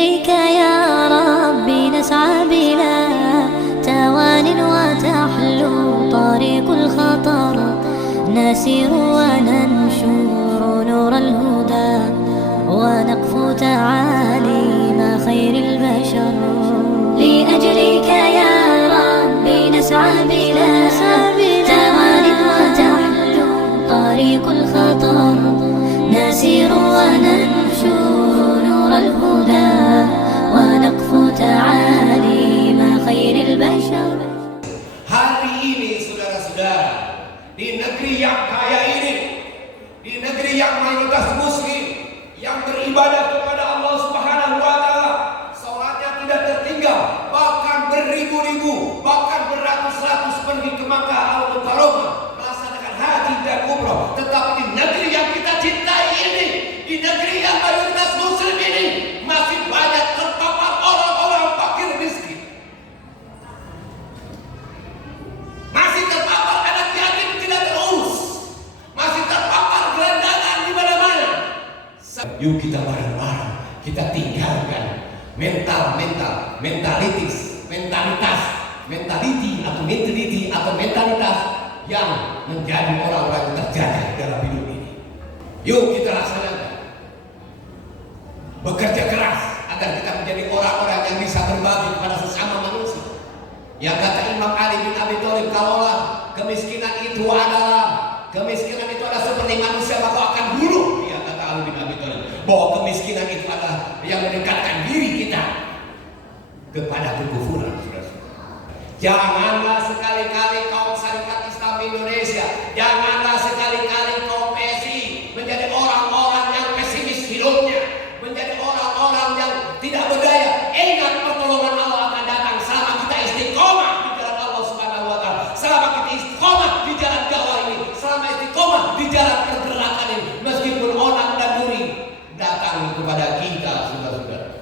لأجلك يا ربي نسعى بلا توان وتحلو طريق الخطر نسير وننشر نور الهدى ونقفو تعاليم خير البشر لأجلك يا ربي نسعى بلا توان وتحلو طريق الخطر نسير وننشر نور الهدى ونقفو تعاليم خير البشر. Hari ini saudara-saudara, di negeri yang kaya ini, di negeri yang mayoritas muslim, yang beribadah kepada Allah Subhanahu wa taala, salatnya tidak tertinggal, bahkan beribu-ribu, bahkan beratus-ratus pergi ke Makkah Al-Mukarramah melaksanakan haji dan umrah. Tetapi di negeri yang kita cintai ini, di negeri yang mayoritas muslim ini, masih banyak terpapar orang-orang fakir miskin. Masih terpapar anak yatim tidak terurus. Masih terpapar gelandangan di mana-mana. Yuk kita bareng-bareng, kita tinggalkan mentalitas yang menjadi orang-orang yang terjajah dalam hidup ini. Yuk kita laksanakan. Bekerja keras agar kita menjadi orang-orang yang bisa berbagi kepada sesama manusia. Yang kata Imam Ali bin Abi Thalib, kalaulah kemiskinan itu adalah seperti manusia maka akan bunuh. Ya, kata Ali bin Abi Thalib, bahwa kemiskinan itu adalah yang mendekatkan diri kita kepada kekufuran. Janganlah sekali-kali kaum Syarikat Islam Indonesia, janganlah sekali-kali kaum PSI menjadi orang-orang yang pesimis hidupnya, menjadi orang-orang yang tidak berdaya. Ingat, pertolongan Allah akan datang selama kita istiqomah di jalan Allah Subhanahu wa taala, selama kita istiqomah di jalan dakwah ini, selama istiqomah di jalan pergerakan ini. Meskipun orang dan duri datang kepada kita, saudara-saudara.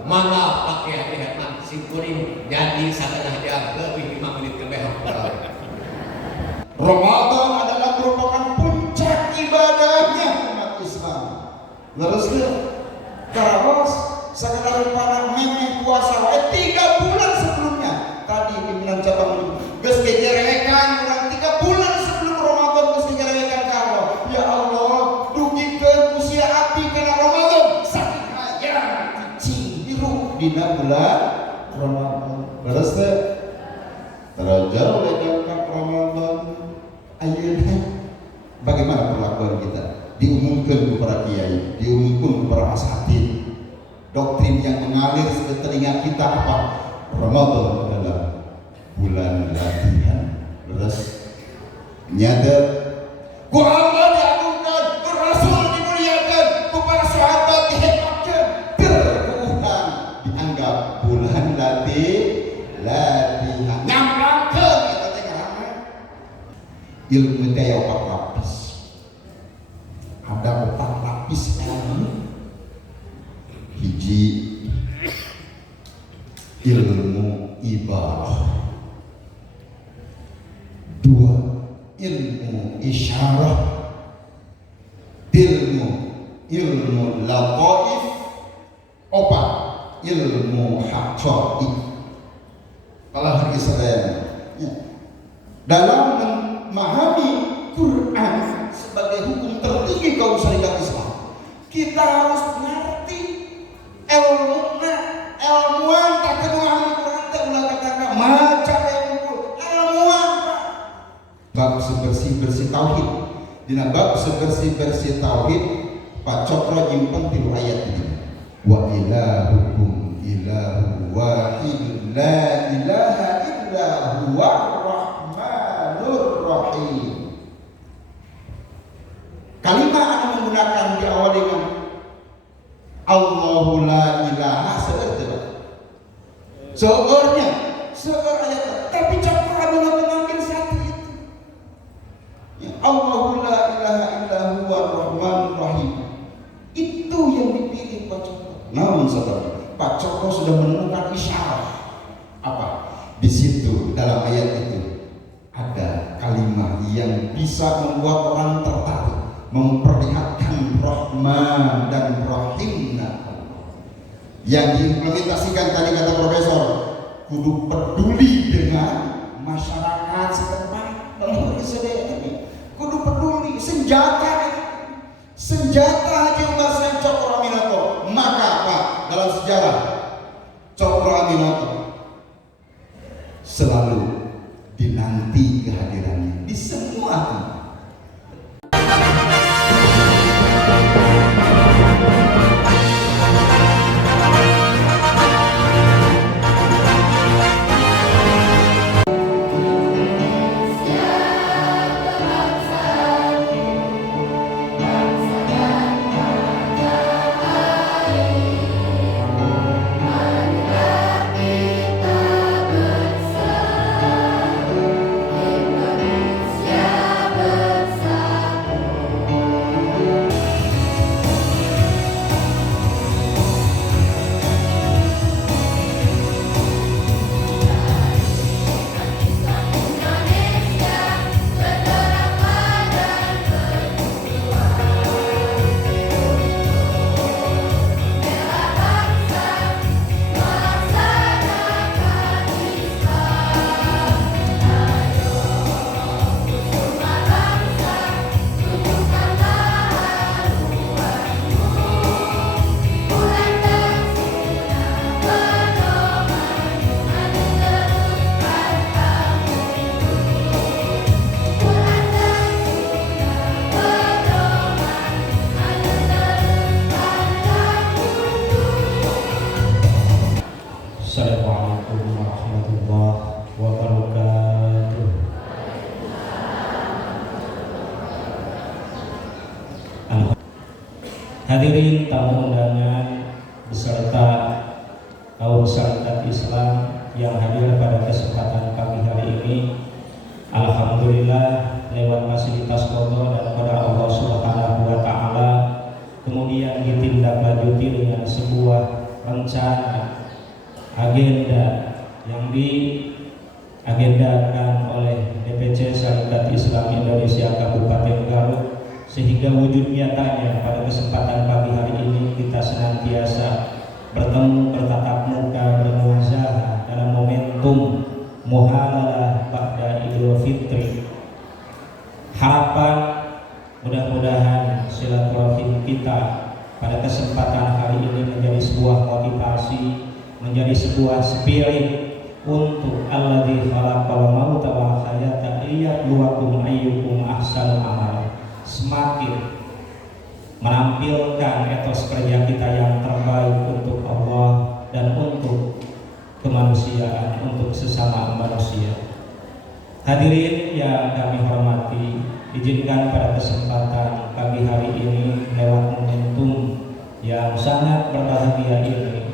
Mana pakai hati-hati simpuling jadi setengah jam lebih 5 menit ke behok. Ramadan adalah merupakan puncak ibadahnya umat Islam. Terus terus sekedar para memeh puasa 3 bulan sebelumnya. Tadi pimpinan cabang geus gejerekan urang 3 bulan sebelum Ramadan geus gejerekan kalau ya Allah dugikeun usia abdi kana Ramadan saking hayang cicing biru dina bulan Ramadan. Terus terjauh legalkan Ramadan. Ayeuna bagaimana perlakuan kita? Diumumkan kepada kiai, diumumkan kepada asatid. Doktrin yang mengalir ke telinga kita apa? Ramadan adalah bulan latihan. Terus nyata ku Allah diagungkan, ku Rasul dimuliakan, ku para sahabat dihebatkan, terkuuhan dianggap bulan latihan. Nyamplangkeun kita teh ngaranna ilmu teh 4 lapis. Ada 4 lapis ilmu. Hiji ilmu ibadah, 2 ilmu isyarah, ilmu lataif, 4 ilmu haqaiq. Kalau hari Israel ya. Dalam memahami Quran sebagai hukum tertinggi kaum syarikat Islam, kita harus mengerti ilmuwan tak kedua ahli Quran tak ulah katakan macam ilmuwan bab bersih tauhid. Dina bab bersih tauhid Pak Cokro nyimpen 3 ayat ini. Wa ilahukum ilahu wahid la ilaha illa huwa rahmanur rahim. Kalimat yang menggunakan diawali dengan Allahu la ilaha seorangnya ayat, tapi Cokro anu mengambil satu itu ya, Allahu la ilaha illa huwa rahmanur rahim. Itu yang dipilih Pak Cokro. Namun saudara, Pak Cokro sudah menemukan isyarat apa? Di situ dalam ayat itu ada kalimat yang bisa membuat orang tertarik, memperlihatkan Rahman dan Rahimnya. Yang diimplementasikan tadi kata profesor, kudu peduli dengan masyarakat setempat. Namun ini kudu peduli senjata Haji Umar Said Cokro Aminoto. Maka apa dalam sejarah Cokro Aminoto selalu dinanti kehadirannya di semua tempat. Assalamualaikum warahmatullahi wabarakatuh. Hadirin tamu undangan beserta kaum masyarakat Islam yang hadir pada kesempatan pagi hari ini, alhamdulillah lewat fasilitas qadha dan qadar Allah Subhanahu wa taala kemudian ditindaklanjuti dengan sebuah rencana agenda yang diagendakan oleh DPC Syarikat Islam Indonesia Kabupaten Garut, sehingga wujud nyatanya pada kesempatan pagi hari ini kita senantiasa bertemu, bertatap muka, bermuazahah dalam momentum muhalalah ba'da Idul Fitri. Harapan mudah-mudahan silaturahim kita pada kesempatan hari ini menjadi sebuah motivasi, menjadi sebuah spirit untuk alladzi khalaqal mauta wal hayata liyabluwakum ayyukum ahsanu amala, semakin menampilkan etos kerja kita yang terbaik untuk Allah dan untuk kemanusiaan, untuk sesama manusia. Hadirin yang kami hormati, izinkan pada kesempatan pagi hari ini lewat momentum yang sangat berbahagia ini,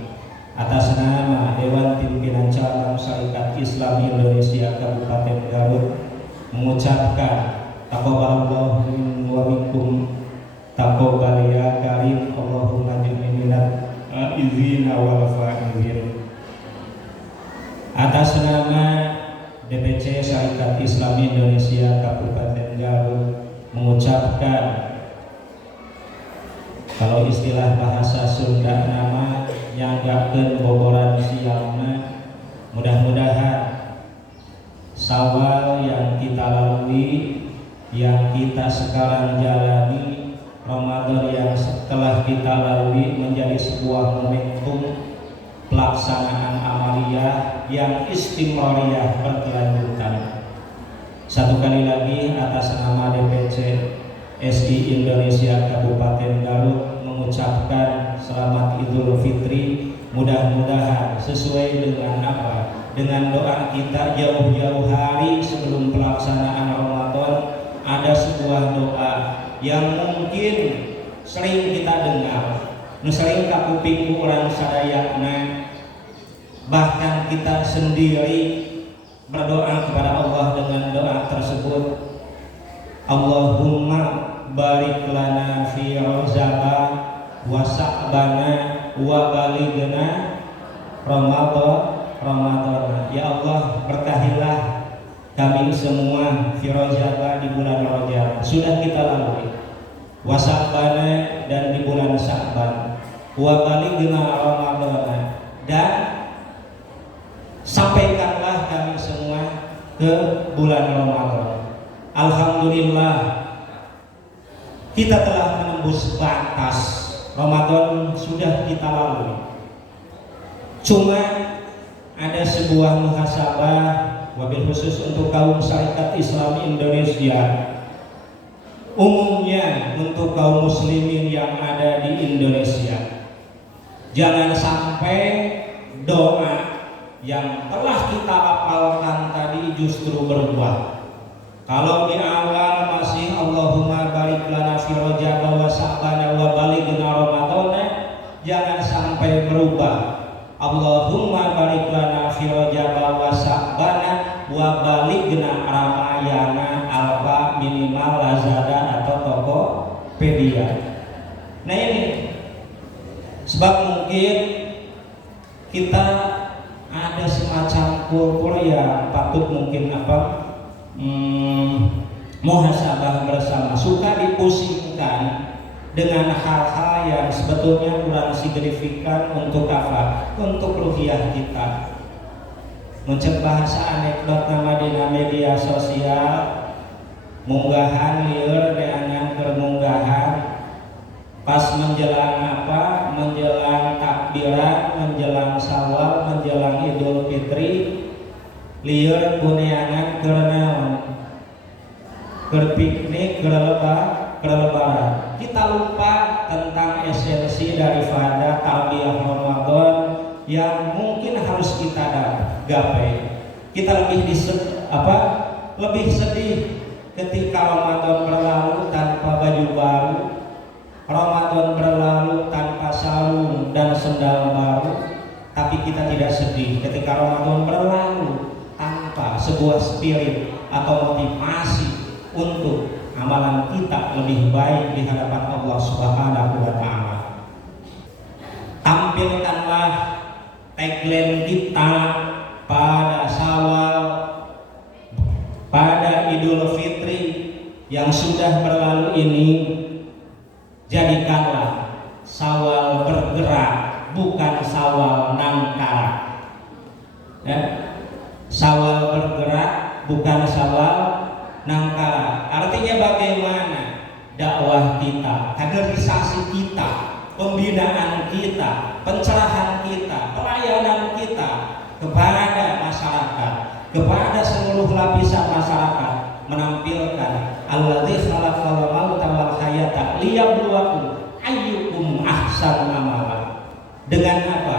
atas nama Dewan Pimpinan Cabang Syarikat Islam Indonesia Kabupaten Garut mengucapkan taqabbalallahu minna wa minkum taqabbal ya karim Allahumma minal aizina wal faizin. Atas nama DPC Syarikat Islam Indonesia Kabupaten Garut mengucapkan, kalau istilah bahasa Sunda nama yang gakkeun boboran siangna, mudah-mudahan Syawal yang kita lalui, yang kita sekarang jalani, Ramadan yang setelah kita lalui menjadi sebuah momentum pelaksanaan amaliyah yang istimroriyah berkelanjutan. Satu kali lagi atas nama DPC SI Indonesia Kabupaten Garut mengucapkan selamat Idul Fitri. Mudah-mudahan sesuai dengan apa? Dengan doa kita jauh-jauh hari sebelum pelaksanaan Ramadan, ada sebuah doa yang mungkin sering kita dengar, sering kapuping orang sadayana, bahkan kita sendiri berdoa kepada Allah dengan doa tersebut, Allahumma barik lana fi Rajaba wa Sa'bana wa balighna Ramadan. Ya Allah, berkahilah kami semua fi Rajaba, di bulan Rajab sudah kita lalui, wa Sa'bana, dan di bulan Sa'ban, wa balighna Ramadan, ke bulan Ramadan. Alhamdulillah kita telah menembus batas Ramadan, sudah kita lalui. Cuma ada sebuah muhasabah wabil khusus untuk kaum syarikat Islam Indonesia, umumnya untuk kaum muslimin yang ada di Indonesia. Jangan sampai doa yang telah kita hafalkan tadi justru berubah. Kalau di awal masih Allahumma barik lana fi Rajab wa Sya'ban wa balighna Ramadan, jangan sampai berubah. Allahumma barik lana fi Rajab wa Sya'ban wa balighna Ramayana Alfa minimal Lazada atau Tokopedia. Nah ini sebab mungkin kita ada semacam kultur yang patut mungkin muhasabah bersama, suka dipusingkan dengan hal-hal yang sebetulnya kurang signifikan untuk untuk ruhiyah kita. Mencek bahasa anekdot nama di media sosial, munggahan liur dengan bermunggahan pas menjelang menjelang takbiran, menjelang Syawal, menjelang Idul Fitri, liur kuneangan kerenaon berpiknik berlebaran. Kita lupa tentang esensi daripada talbiyah Ramadan yang mungkin harus kita gapai. Kita lebih sedih ketika Ramadan berlalu tanpa baju baru, Ramadan berlalu tanpa sarung dan sendal baru. Tapi kita tidak sedih ketika Ramadan berlalu tanpa sebuah spirit atau motivasi untuk amalan kita lebih baik di hadapan Allah Subhanahu wa Ta'ala. Tampilkanlah tagline kita pada Syawal, pada Idul Fitri yang sudah berlalu ini. Jadikanlah Syawal bergerak, bukan Syawal nangkal. Ya. Syawal bergerak, bukan Syawal nangkala. Artinya bagaimana dakwah kita, kaderisasi kita, pembinaan kita, pencerahan kita, pelayanan kita kepada masyarakat, kepada seluruh lapisan masyarakat, menampilkan alladzi khalaqal mauta wal hayata liyabluwakum ayyukum ahsanu amala. Dengan apa?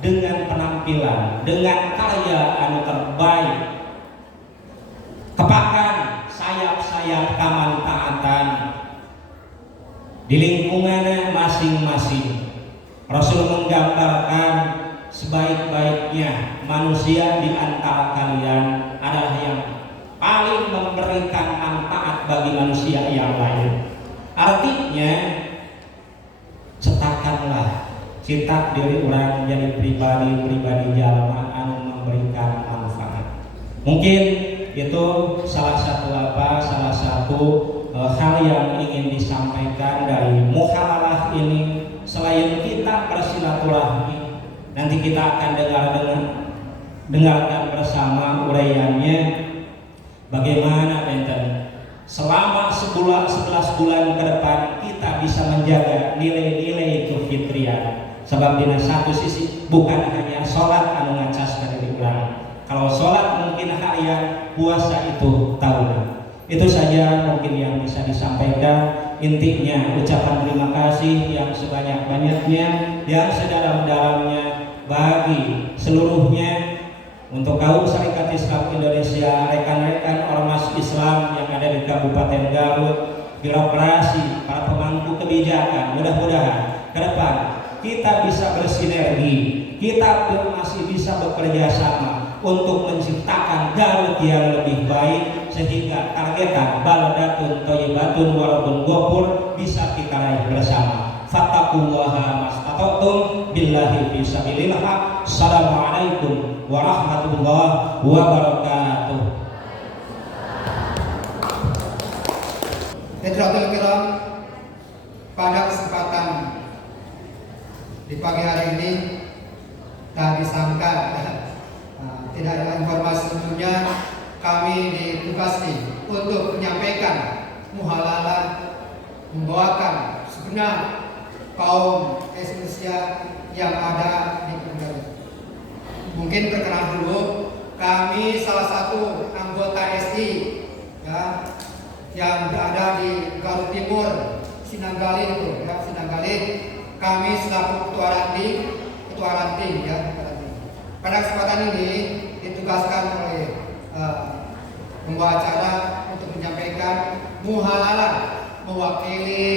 Dengan penampilan, dengan karya anu terbaik, kepakan sayap-sayap kemanfaatan di lingkungannya masing-masing. Rasul menggambarkan sebaik-baiknya manusia di antara kalian adalah yang paling memberikan manfaat bagi manusia yang lain. Artinya cetakanlah, cetak diri orang menjadi pribadi-pribadi jalma anu memberikan manfaat. Mungkin itu salah satu hal yang ingin disampaikan dari muhalalah ini. Selain kita bersilaturahmi, nanti kita akan dengarkan bersama uraiannya bagaimana selama 11 bulan ke depan kita bisa menjaga nilai-nilai kefitrian. Sebab di satu sisi bukan hanya sholat anu ngacaskan diri urang. Kalau sholat mungkin harian, puasa itu tahunan. Itu saja mungkin yang bisa disampaikan. Intinya ucapan terima kasih yang sebanyak-banyaknya, yang sedalam-dalamnya bagi seluruhnya untuk kaum Syarikat Islam Indonesia, rekan-rekan ormas Islam yang ada di Kabupaten Garut, birokrasi, para pemangku kebijakan. Mudah-mudahan ke depan kita bisa bersinergi, kita masih bisa bekerja sama untuk menciptakan Garut yang lebih baik, sehingga targetan baladatun thayyibatun warabun ghafur bisa kita raih bersama. Fattaqullaha mastata'tum billahi fisabilillah. Assalamualaikum warahmatullahi wabarakatuh. Hadirin kiram, pada kesempatan di pagi hari ini tak disangka tidak ada informasi sebelumnya kami untuk menyampaikan muhalalan, membawakan segenap kaum Indonesia yang ada di Garut. Mungkin perkenalan dulu, kami salah satu anggota SI ya, yang berada di Garut Timur, Sinanggali itu ya, Sinanggali. Kami selaku ketua ranting ya. Pada kesempatan ini ditugaskan oleh pembawa acara untuk menyampaikan muhalalan mewakili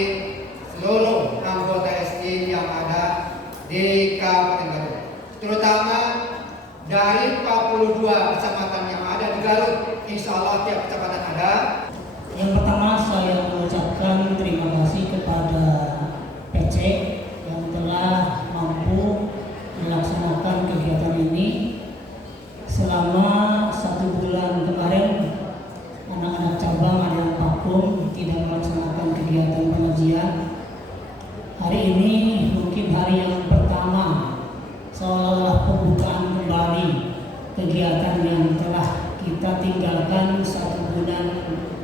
seluruh anggota SI yang ada di Kabupaten Garut, terutama dari 42 kecamatan yang ada di Garut. Insya Allah tiap kecamatan ada. Yang pertama saya mengucapkan terima kasih kepada PC yang telah mampu melaksanakan kegiatan ini. Selama 1 bulan kemarin anak-anak cabang ada yang vakum, tidak melaksanakan kegiatan pengajian. Hari ini mungkin hari yang pertama seolah pembukaan kembali kegiatan yang telah kita tinggalkan 1 bulan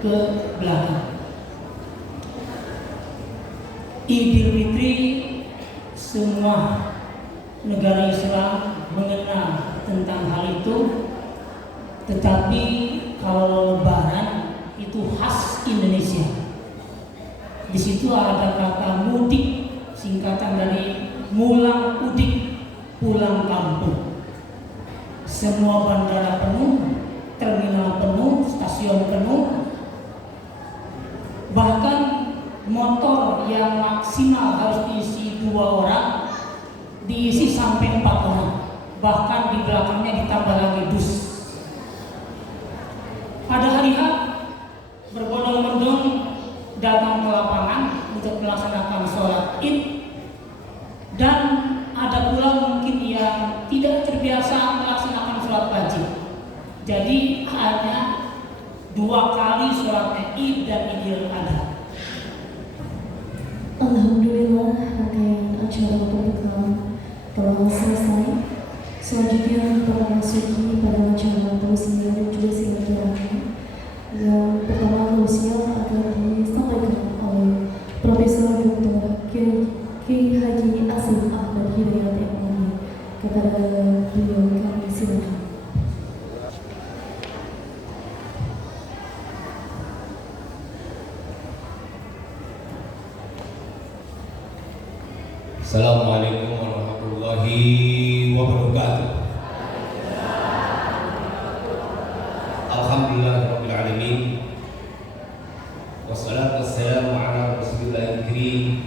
ke belakang. Idul Fitri semua negara Islam mengenal tentang hal itu, tetapi kalau Lebaran itu khas Indonesia. Di situ ada kata mudik, singkatan dari mulang udik, pulang kampung. Semua bandara penuh, terminal penuh, stasiun penuh. Bahkan motor yang maksimal harus diisi 2 orang diisi sampai 4 orang. Bahkan di belakangnya ditambah lagi bus. Pada hari H berbondong-bondong datang ke lapangan untuk melaksanakan sholat Id, dan ada pula mungkin yang tidak terbiasa melaksanakan sholat wajib. Jadi hanya 2 kali sholat Id dan Idul Adha. Alhamdulillah, rangkaian acara pembukaan telah selesai. Selanjutnya kita memasuki pada acara tausiah dan juga silaturahmi. Yang pertama tausiah akan disampaikan oleh Profesor Dr. Kiai Haji Asif Ahmad Hidayat MA. Kepada beliau kami silakan. Assalamualaikum warahmatullahi wabarakatuh. Alhamdulillahirabbil alamin. Wassalatu wassalamu ala Rasulillahil karim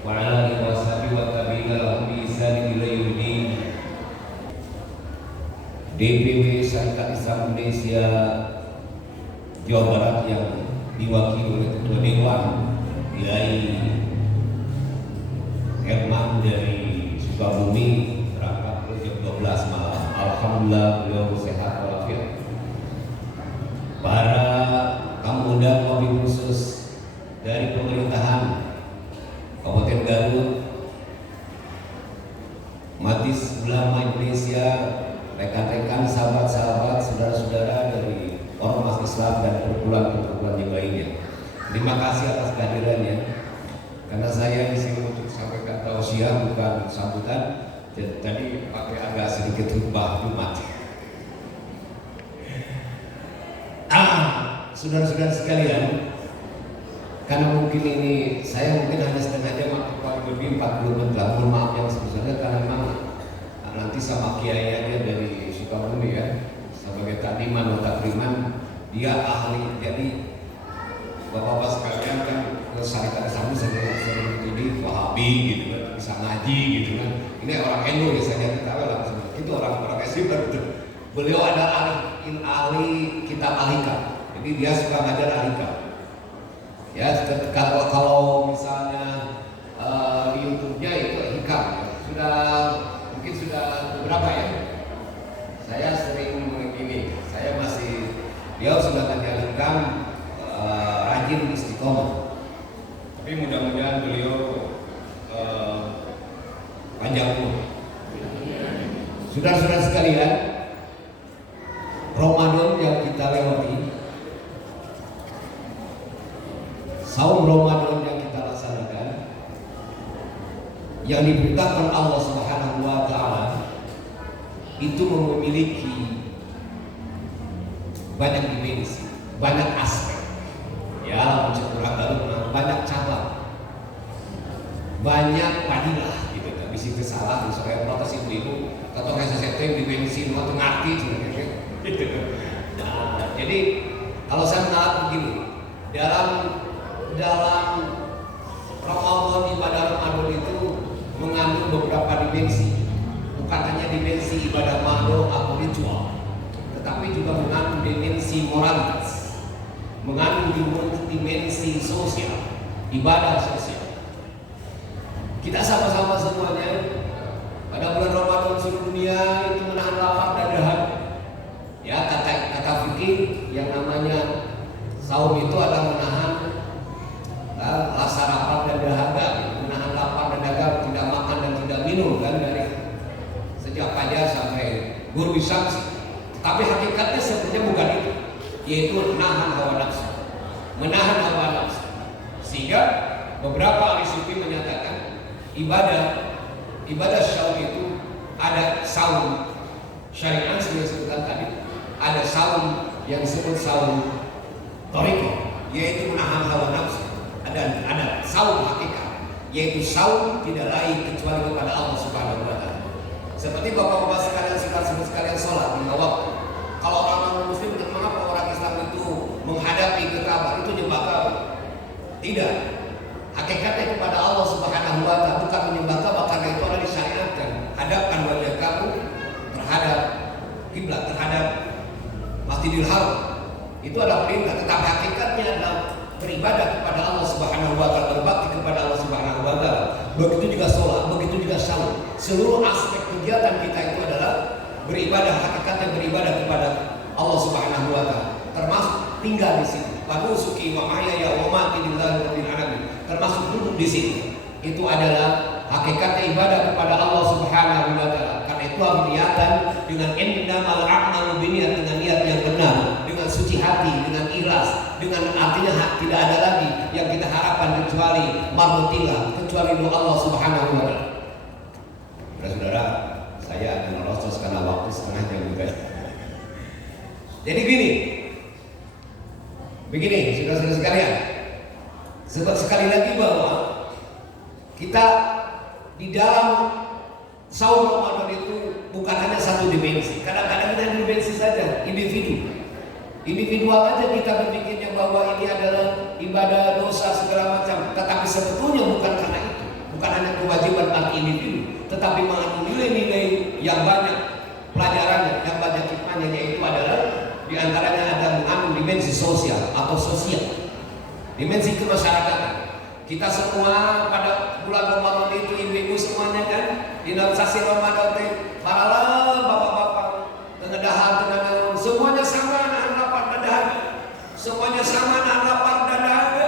wa ala alihi washabihi wa tabi'ina lahum bi ihsan ila yaumil. DPW Syarikat Islam Indonesia Jawa Barat yang diwakili oleh Ketua Dewan Kiai Herman dari Sukabumi berangkat ke jam 12 malam. Alhamdulillah beliau sehat walafiat. Para tamu undang wabil khusus dari pemerintahan Kabupaten Garut, Majelis Ulama Indonesia, rekan-rekan, sahabat-sahabat, saudara-saudara dari ormas Islam dan perguruan-perguruan yang lainnya. Terima kasih atas kehadirannya. Karena saya di sini untuk sampaikan tausiah bukan sambutan, jadi pakai agak sedikit khutbah Jumat. Saudara-saudara sekalian, karena mungkin ini saya mungkin hanya setengah jam atau paling lebih 40 menit. Mohon maaf yang sebesarnya karena memang nanti sama kiai aja dari Sukabumi ya, sebagai takliman atau takliman, dia ahli. Jadi bapak-bapak sekalian kan syarikat Islam sering jadi Wahabi gitu kan, bisa ngaji gitu kan. Ini orang NU ya, saya ketahui langsung. Itu orang SI betul. Beliau adalah ahli kitab Al-Hikam. Jadi dia suka ngajar Al-Hikam. Ya, kalau misalnya di YouTube-nya itu Hikam ya. Mungkin sudah beberapa ya. Saya sering begini. Dia sudah ngajar Hikam, rajin istiqomah. Tapi mudah-mudahan beliau panjang umur. Saudara-saudara sekalian, Ramadan yang kita lewati diberitakan Allah Subhanahu wa taala itu memiliki banyak dimensi, banyak aspek. Ya, kurang dalam banyak cabang. Banyak padilah gitu kan. Di situ salah, di saya protes ibu-ibu, atau kayak saya itu dimensi waktu ngerti gitu. Nah, jadi kalau saya mengalah begini, dalam Ramadan, ibadah Ramadan itu mengandung beberapa dimensi, bukan hanya dimensi ibadah makhluk atau ritual, tetapi juga mengandung dimensi moralitas, mengandung dimensi sosial, ibadah sosial. Kita sama-sama semuanya pada bulan Ramadan seluruh dunia itu menahan lapar dan dahaga. Ya, kata fikih yang namanya saum itu adalah menahan rasa lapar dan dahaga, menahan lapar dan dahaga, tidak makan dan tidak minum kan dari sejak fajar sampai gurbi syamsi. Tapi hakikatnya sebenarnya bukan itu, yaitu menahan hawa nafsu, menahan hawa nafsu. Sehingga beberapa ahli sufi menyatakan ibadah saum itu ada saum syariat yang disebutkan tadi, ada saum yang disebut saum thariqah, yaitu menahan hawa nafsu. Ada saum hakikat, yaitu saum tidak lain kecuali kepada Allah Subhanahu wa taala. Seperti bapak-bapak sekalian, saudara-saudara sekalian, sholat lima waktu. Kalau orang muslim, mengapa orang Islam itu menghadapi ke Ka'bah itu nyembah Ka'bah? Tidak. Hakikatnya kepada Allah Subhanahu wa taala, bukan menyembah Ka'bah, karena itu ada disyariatkan. Hadapkan wajah kamu terhadap kiblat, terhadap Masjidil Haram. Itu adalah perintah, tetapi hakikatnya adalah beribadah kepada Allah Subhanahu wa taala, berbakti kepada Allah Subhanahu wa taala. Begitu juga sholat, begitu juga saum. Seluruh aspek kegiatan kita itu adalah beribadah, hakikatnya beribadah kepada Allah Subhanahu wa taala. Termasuk tinggal di sini. Panusuki wa mahya wa mamati lillahi rabbil alamin. Termasuk duduk di sini. Itu adalah hakikatnya ibadah kepada Allah Subhanahu wa taala. Karena itu harus niatan dengan innamal a'malu binniyat, dengan niat yang benar, dengan suci hati, dengan ikhlas, dengan artinya tidak ada lagi yang kita harapkan kecuali marhatillah, kecuali doa Allah Subhanahu wa taala. Saudara, saya akan merosot karena waktu setengah jam juga. Jadi begini, saudara-saudara sekalian. Sebab sekali lagi bahwa kita di dalam saum Ramadan itu bukan hanya satu dimensi. Kadang-kadang kita dimensi saja, individual aja kita berpikirnya bahwa ini adalah ibadah, dosa segala macam. Tetapi sebetulnya bukan karena itu, bukan hanya kewajiban bagi individu, tetapi mengandung nilai-nilai yang banyak, pelajarannya yang banyak hikmahnya, yaitu adalah diantaranya ada mengandung dimensi sosial atau sosial, dimensi kemasyarakatan. Kita semua pada bulan Ramadan itu, ibu-ibu semuanya kan, di dalam sasi Ramadan paralah bapak-bapak, tenaga semuanya sama nahan lapar dan dahaga. Semuanya sama nahan lapar dan dahaga.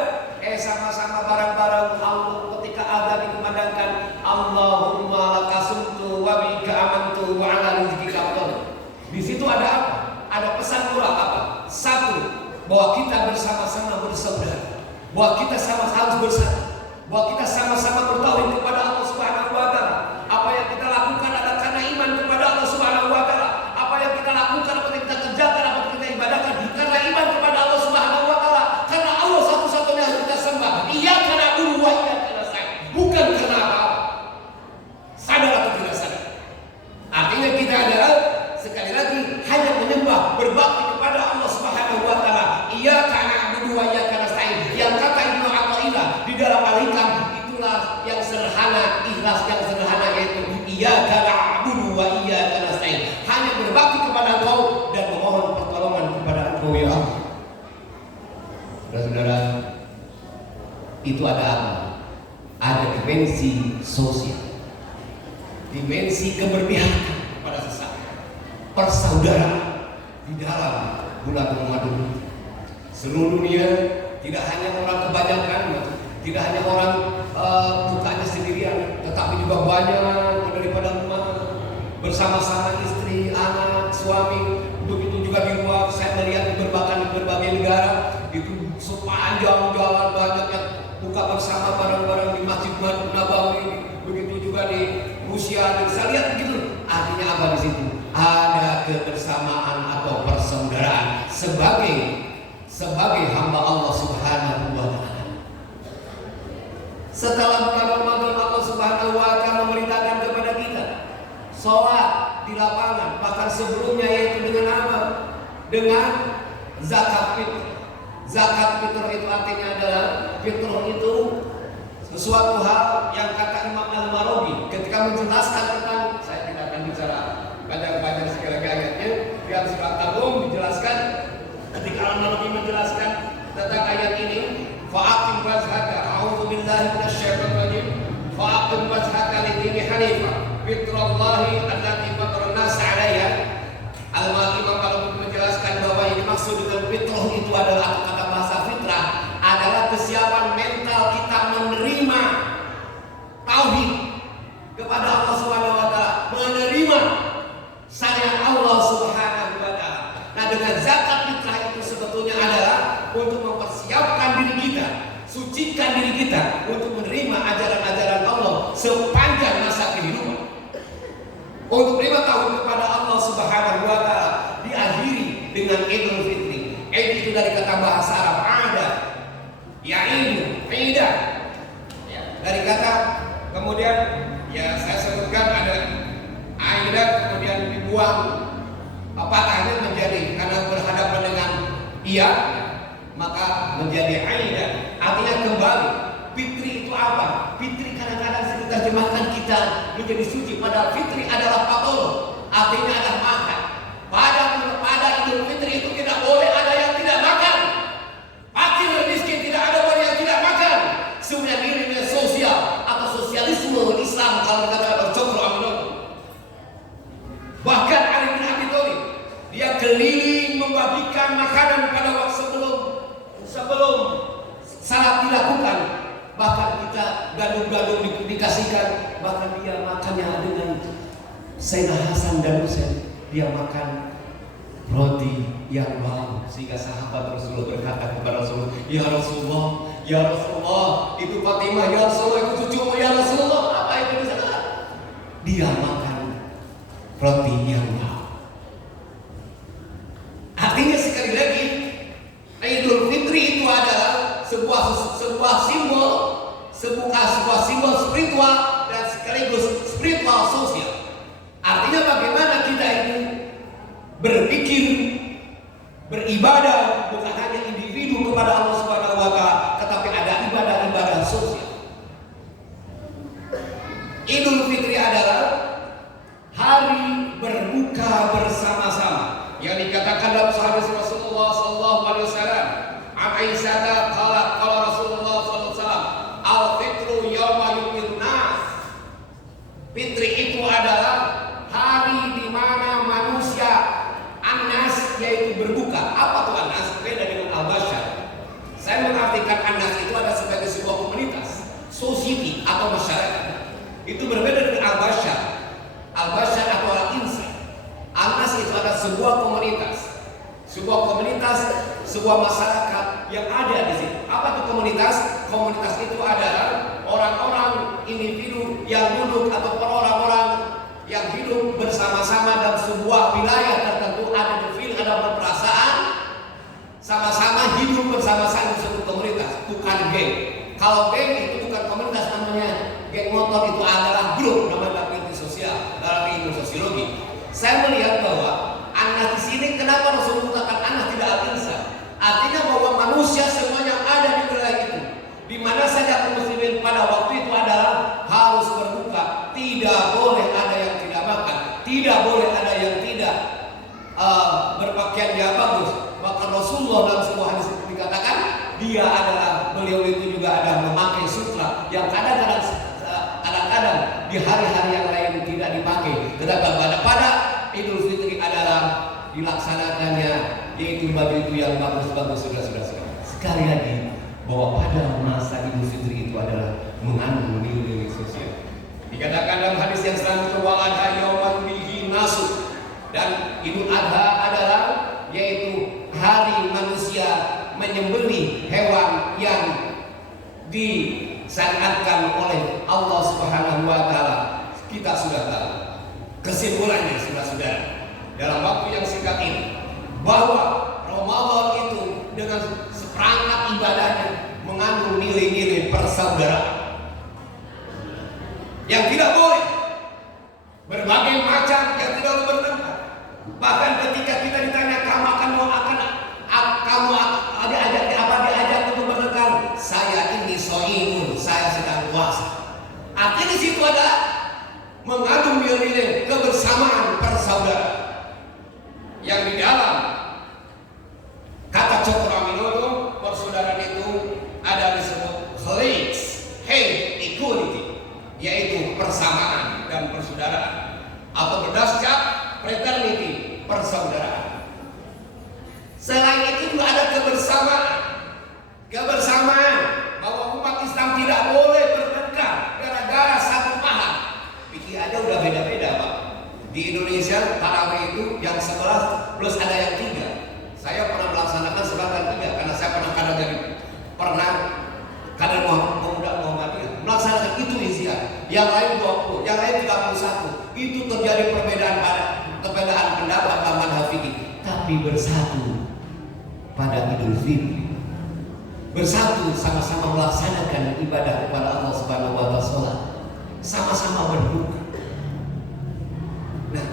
Sama-sama bareng-bareng Allah ketika azan dikumandangkan, Allahumma lakasumtu wa bika amantu wa ala rizqika afdal. Di situ ada apa? Ada pesan murah apa? Satu, bahwa kita bersama-sama bersaudara, bahwa kita sama-sama harus bersatu, bahwa kita sama-sama bertauhid kepada Allah Subhanahu wa taala. Apa yang kita lakukan adalah karena iman kepada Allah Subhanahu wa taala. Apa yang kita lakukan, apa yang kita kerjakan, apa yang kita ibadahkan karena iman kepada Allah Subhanahu wa taala. Karena Allah satu-satunya yang kita sembah. Iyyaka na'budu wa iyyaka nasta'in. Bukan karena apa-apa. Sadar atau tidak sadar? Artinya kita adalah sekali lagi hanya menyembah, berbakti kepada Allah Subhanahu wa taala. Iyyaka na'budu wa iyyaka nasta'in. Yang kata Ibnu Athaillah di dalam Al-Hikam, itulah yang sederhana, ikhlas yang sederhana, yaitu iyyaka na'budu wa iyyaka nasta'in. Hanya berbakti kepada Engkau dan memohon pertolongan kepada Engkau ya Allah. Saudara-saudara, itu ada apa? Ada dimensi sosial, dimensi keberpihakan pada sesama, persaudaraan di dalam bulan Ramadan. Seluruh dunia, tidak hanya orang kebanyakan, tidak hanya orang bukanya sendirian, tetapi juga banyak daripada rumah bersama-sama istri, anak, suami. Begitu juga di luar, saya melihat di berbagai negara itu sepanjang jalan banyak yang buka bersama bareng-bareng di Masjid Nabawi. Begitu juga di sosial. Saya lihat begitu. Artinya apa di situ? Ada kebersamaan atau persaudaraan sebagai hamba Allah Subhanahu wa taala. Setelah bulan Ramadan, Allah Subhanahu wa taala memerintahkan kepada kita sholat di lapangan, bahkan sebelumnya yaitu dengan apa? Dengan zakat fitrah. Zakat fitrah itu artinya adalah fitrah itu sesuatu hal yang kata Imam Al-Marabi ketika menjelaskan tentang, saya tidak akan bicara banyak sekali lagi ayatnya, biar surat Tabung dijelaskan ketika Al-Marabi menjelaskan tentang ayat ini, fa'aqim wajhaka, a'udzubillahi minasyaitonir rajim, fa'aqim wajhaka lid-dini hanifah fitrallahi allati fatara an-nas 'alaiha. Al-Marabi menjelaskan bahwa yang dimaksud dengan fitrah itu adalah, atau kata bahasa fitrah adalah kesiapan mental kita menerima tauhid kepada Allah Subhanahu wa taala, menerima sayang Allah Subhanahu wa taala. Nah, dengan zakat fitrah itu sebetulnya adalah untuk mempersiapkan diri kita, sucikan diri kita untuk menerima ajaran-ajaran Allah sepanjang masa kehidupan. Untuk menerima tauhid kepada Allah Subhanahu wa taala diakhiri dengan Idul Fitri. Id itu dari kata bahasa Arab ada, ya'idu, idah. Ya, dari kata kemudian ya saya sebutkan ada aidah, kemudian dibuang patahnya menjadi, karena berhadapan dengan iya maka menjadi aidah, artinya kembali. Fitri itu apa? Fitri kadang-kadang diterjemahkan kita menjadi suci, padahal fitri adalah patolo, artinya adalah makan. Pada Idul Fitri itu tidak boleh ada yang tidak makan. Fakir dan miskin tidak ada orang yang tidak makan. Sebenarnya nilai sosial atau sosialisme Islam kalau dikatakan cokro aminon. Bahkan Ali bin Abi Thalib dia keliling membagikan makanan pada waktu sebelum salat dilakukan. Bahkan kita gandum-gandum dikasihkan, bahkan dia makannya dengan Sayyidina Hasan dan Husain, dia makan roti yang bau, sehingga sahabat Rasulullah berkata kepada Rasulullah, ya Rasulullah, itu Fatimah, ya Rasulullah, itu cucumu, ya Rasulullah, apa itu bisa? Dia makan roti yang bau. Artinya sekali lagi, Idul Fitri itu adalah sebuah simbol spiritual dan sekaligus spiritual sosial. Artinya bagaimana kita ini berpikir, beribadah bukan hanya individu kepada Allah Subhanahu wa taala, tetapi ada ibadah-ibadah sosial. Idul Fitri adalah hari berbuka bersama-sama yang dikatakan dalam hadis Rasulullah sallallahu alaihi wasallam. Aisyah qala Rasulullah sallallahu alaihi wasallam, al-fitru yauma yumil nas. Fitri itu adalah hari di mana manusia Anas yaitu berbuka. Apa tuh Anas? Beda dengan al-basyar. Saya mengartikan Anas itu ada sebagai sebuah komunitas, society atau masyarakat. Itu berbeda dengan al-basyar. Al-basyar atau al-insan. Anas itu ada sebuah komunitas. Sebuah masyarakat yang ada di sini. Apa itu komunitas? Komunitas itu adalah orang-orang, individu yang duduk atau orang-orang yang hidup bersama-sama dalam sebuah wilayah tertentu, ada feel, ada berperasaan, sama-sama hidup bersama-sama di sebuah komunitas, bukan geng. Kalau geng itu bukan komunitas, namanya geng motor, itu adalah grup, namanya dalam sosial, dalam ilmu sosiologi. Saya melihat bahwa anak di sini, kenapa Rasul mengatakan anak tidak al-insan? Artinya bahwa manusia semuanya ada di wilayah itu. Di mana saja kaum muslimin pada waktu itu adalah harus berbuka. Tidak boleh ada yang tidak makan. Tidak boleh ada yang tidak berpakaian yang bagus. Bahkan Rasulullah dalam sebuah hadis dikatakan beliau itu juga ada memakai sutra yang kadang-kadang di hari-hari yang lain tidak dipakai. Tetapi pada Idul Fitri adalah dilaksanakannya, yaitu baju itu yang bagus-bagus. Sudah. Sekali lagi bahwa pada masa Idul Fitri itu adalah mengandung nilai sosial. Dikatakan dalam hadis yang selanjutnya, wa adha yauman bihi nasu, dan Idul Adha adalah yaitu hari manusia menyembelih hewan yang disyariatkan oleh Allah Subhanahu wa taala. kita sudah tahu. Kesimpulannya saudara-saudara, dalam waktu yang singkat ini, bahwa Ramadan itu dengan seperangkat ibadahnya mengandung nilai-nilai persaudaraan yang tidak boleh berbagai macam, yang tidak boleh bertengkar. Bahkan ketika kita ditanya kamu diajak untuk bertengkar, saya ini soimun, saya sedang puasa. Artinya di situ adalah mengandung nilai-nilai kebersamaan persaudaraan yang di dalam kata Cokroaminoto persaudaraan itu ada disebut hate equality, yaitu persamaan dan persaudaraan, atau berdasar fraternity, persaudaraan. Selain itu juga ada kebersamaan bahwa umat Islam tidak boleh bertengkar gara-gara satu paham. Pikir aja udah beda-beda, Pak. Di Indonesia tarawih itu yang 11 plus ada yang 3. Saya pernah melaksanakan sebagian 3 karena saya pernah kader Muhammadiyah melaksanakan itu isian. Yang lain 20, yang lain 31. Itu terjadi perbedaan pendapat dalam madhab fikih, tapi bersatu pada Idul Fitri. Bersatu sama-sama melaksanakan ibadah kepada Allah Subhanahu wa taala. Sama-sama berbuka. Nah,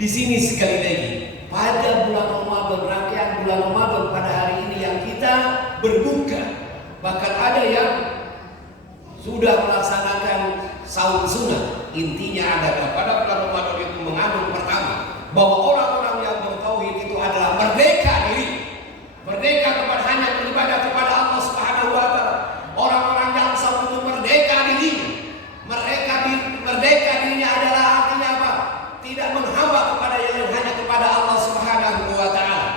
di sini sekali lagi pada bulan Ramadan, rangkaian bulan Ramadan pada hari ini yang kita berbuka, bahkan ada yang sudah melaksanakan saum sunnah. Intinya adalah pada bulan Ramadan itu mengandung pertama bahwa orang-orang yang bertauhid itu adalah merdeka diri, merdeka kepada hanya beribadah kepada Allah Subhanahu wa taala. Orang-orang yang saum itu merdeka dirinya. Merdeka dirinya adalah artinya apa? Tidak menghamba kepada yang lain, hanya kepada Allah Subhanahu wa taala.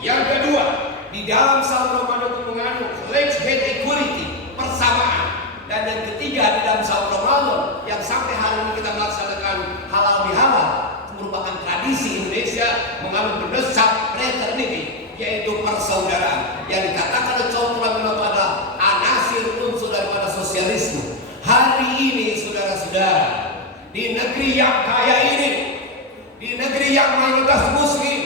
Yang kedua, di dalam saum Ramadan itu mengandung hate equality, persamaan. Dan yang ketiga, di dalam saum Ramadan yang sampai hari ini kita melaksanakan halal bihalal, merupakan tradisi Indonesia, mengandung berdasar fraternity, yaitu persaudaraan. Yang dikatakan oleh Cokroaminoto adalah anasir unsur daripada sosialisme. Hari ini saudara-saudara, di negeri yang kaya ini, di negeri yang mayoritas muslim,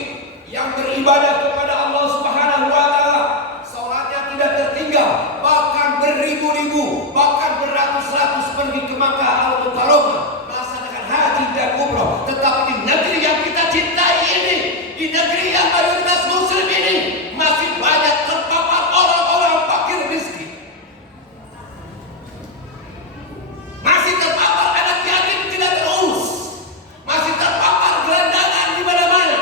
yang beribadah kepada Allah Subhanahu wa taala, salatnya tidak tertinggal, bahkan beribu-ribu, bahkan beratus-ratus pergi ke Makkah Al-Mukarramah melaksanakan haji dan umrah. Tetapi di negeri yang kita cintai ini, di negeri yang mayoritas muslim ini, masih banyak terpapar orang-orang fakir miskin. Masih terpapar anak yatim tidak terurus, masih terpapar gelandangan di mana-mana.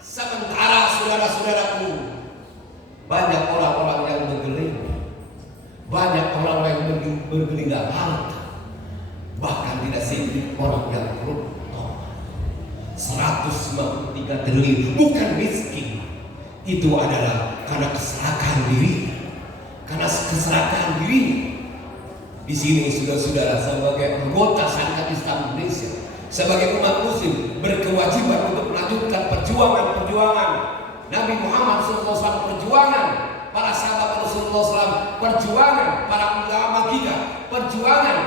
Sementara saudara-saudaraku, banyak orang-orang yang bergelimang, banyak orang yang bergelimang harta, bahkan tidak sedikit orang yang beruntung. 193 triliun bukan miskin, itu adalah karena keserakahan diri, karena keserakahan diri. Di sini saudara-saudara, sebagai anggota Syarikat Islam Indonesia, sebagai umat muslim, berkewajiban untuk melanjutkan perjuangan Nabi Muhammad SAW, perjuangan para sahabat Rasulullah SAW, perjuangan para ulama kita, perjuangan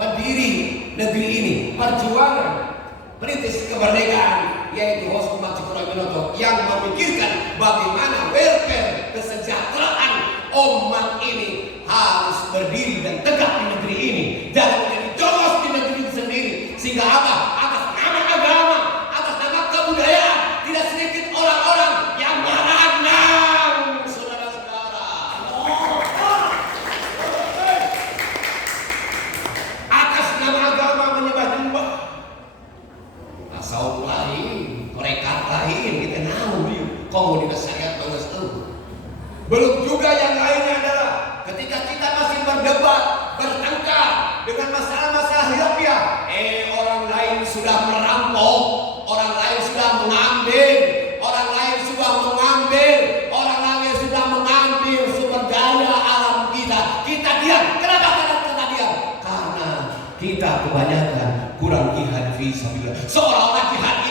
pendiri negeri ini, perjuangan perintis kemerdekaan, yaitu Hosmat Cokroaminoto, yang memikirkan bagaimana welfare, kesejahteraan umat ini harus berdiri dan tegak di negeri ini, jangan menjadi jongos di negeri sendiri. Sehingga apa? Atas nama agama, atas nama kebudayaan, tidak sedikit orang-orang yang meradang, saudara-saudara. Atas nama agama menyembah-nyembah, tasawuf lain, rekat lain, kita tahu komunitas syariat banget tuh. Belum juga yang lainnya adalah ketika kita masih berdebat, bertengkar dengan masalah-masalah hilafiyah, orang lain sudah merampok, orang lain sudah mengambil, orang lain sudah mengambil sumber daya alam kita. Kita diam. Kenapa kita diam? Karena kita kebanyakan kurang jihad fi sabilillah. Seolah-olah jihad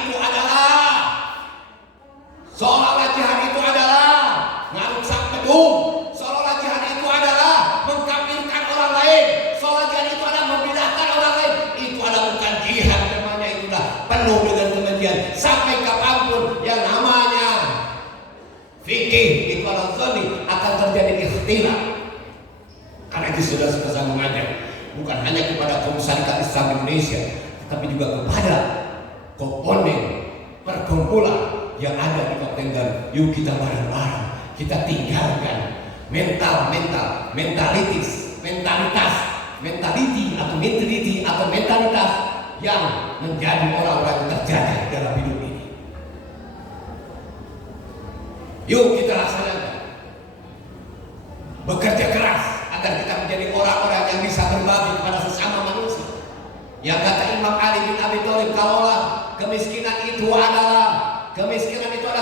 itu adalah ngarusak pedung. Seolah-olah jihad itu adalah mengkafirkan orang lain. Seolah jihad itu adalah membidahkan orang lain. Itu penuh dengan kebencian. Sampai kapanpun yang namanya fikih itu akan terjadi ikhtilaf. Karena itu sudah saya mengajak bukan hanya kepada kaum syarikat Islam Indonesia, tapi juga kepada komponen perkumpulan yang ada di Kota Tenggar. Yuk kita bareng-bareng, kita tinggalkan mentality atau mentalitas yang menjadi orang-orang yang terjadi dalam hidup ini. Yuk kita laksanakan, bekerja keras agar kita menjadi orang-orang yang bisa berbagi kepada sesama manusia. Yang kata Imam Ali bin Abi Thalib, kalaulah kemiskinan itu adalah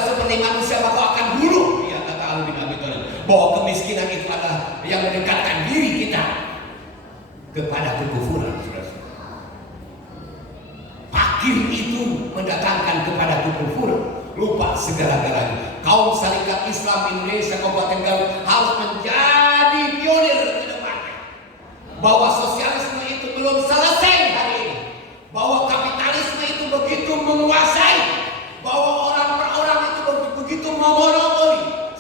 seperti manusia, maka akan bunuh. Ya, kata Ali bin Abi Thalib, bahwa kemiskinan itu adalah yang mendekatkan diri kita kepada kekufuran. Fakir itu mendatangkan kepada kekufuran, lupa segala-galanya. Kaum Syarikat Islam Indonesia Kabupaten Garut harus menjadi pionir ke depannya, bahwa sosialisme itu belum selesai hari ini, bahwa kapitalisme itu begitu menguasai, bahwa orang per orang itu begitu memonopoli,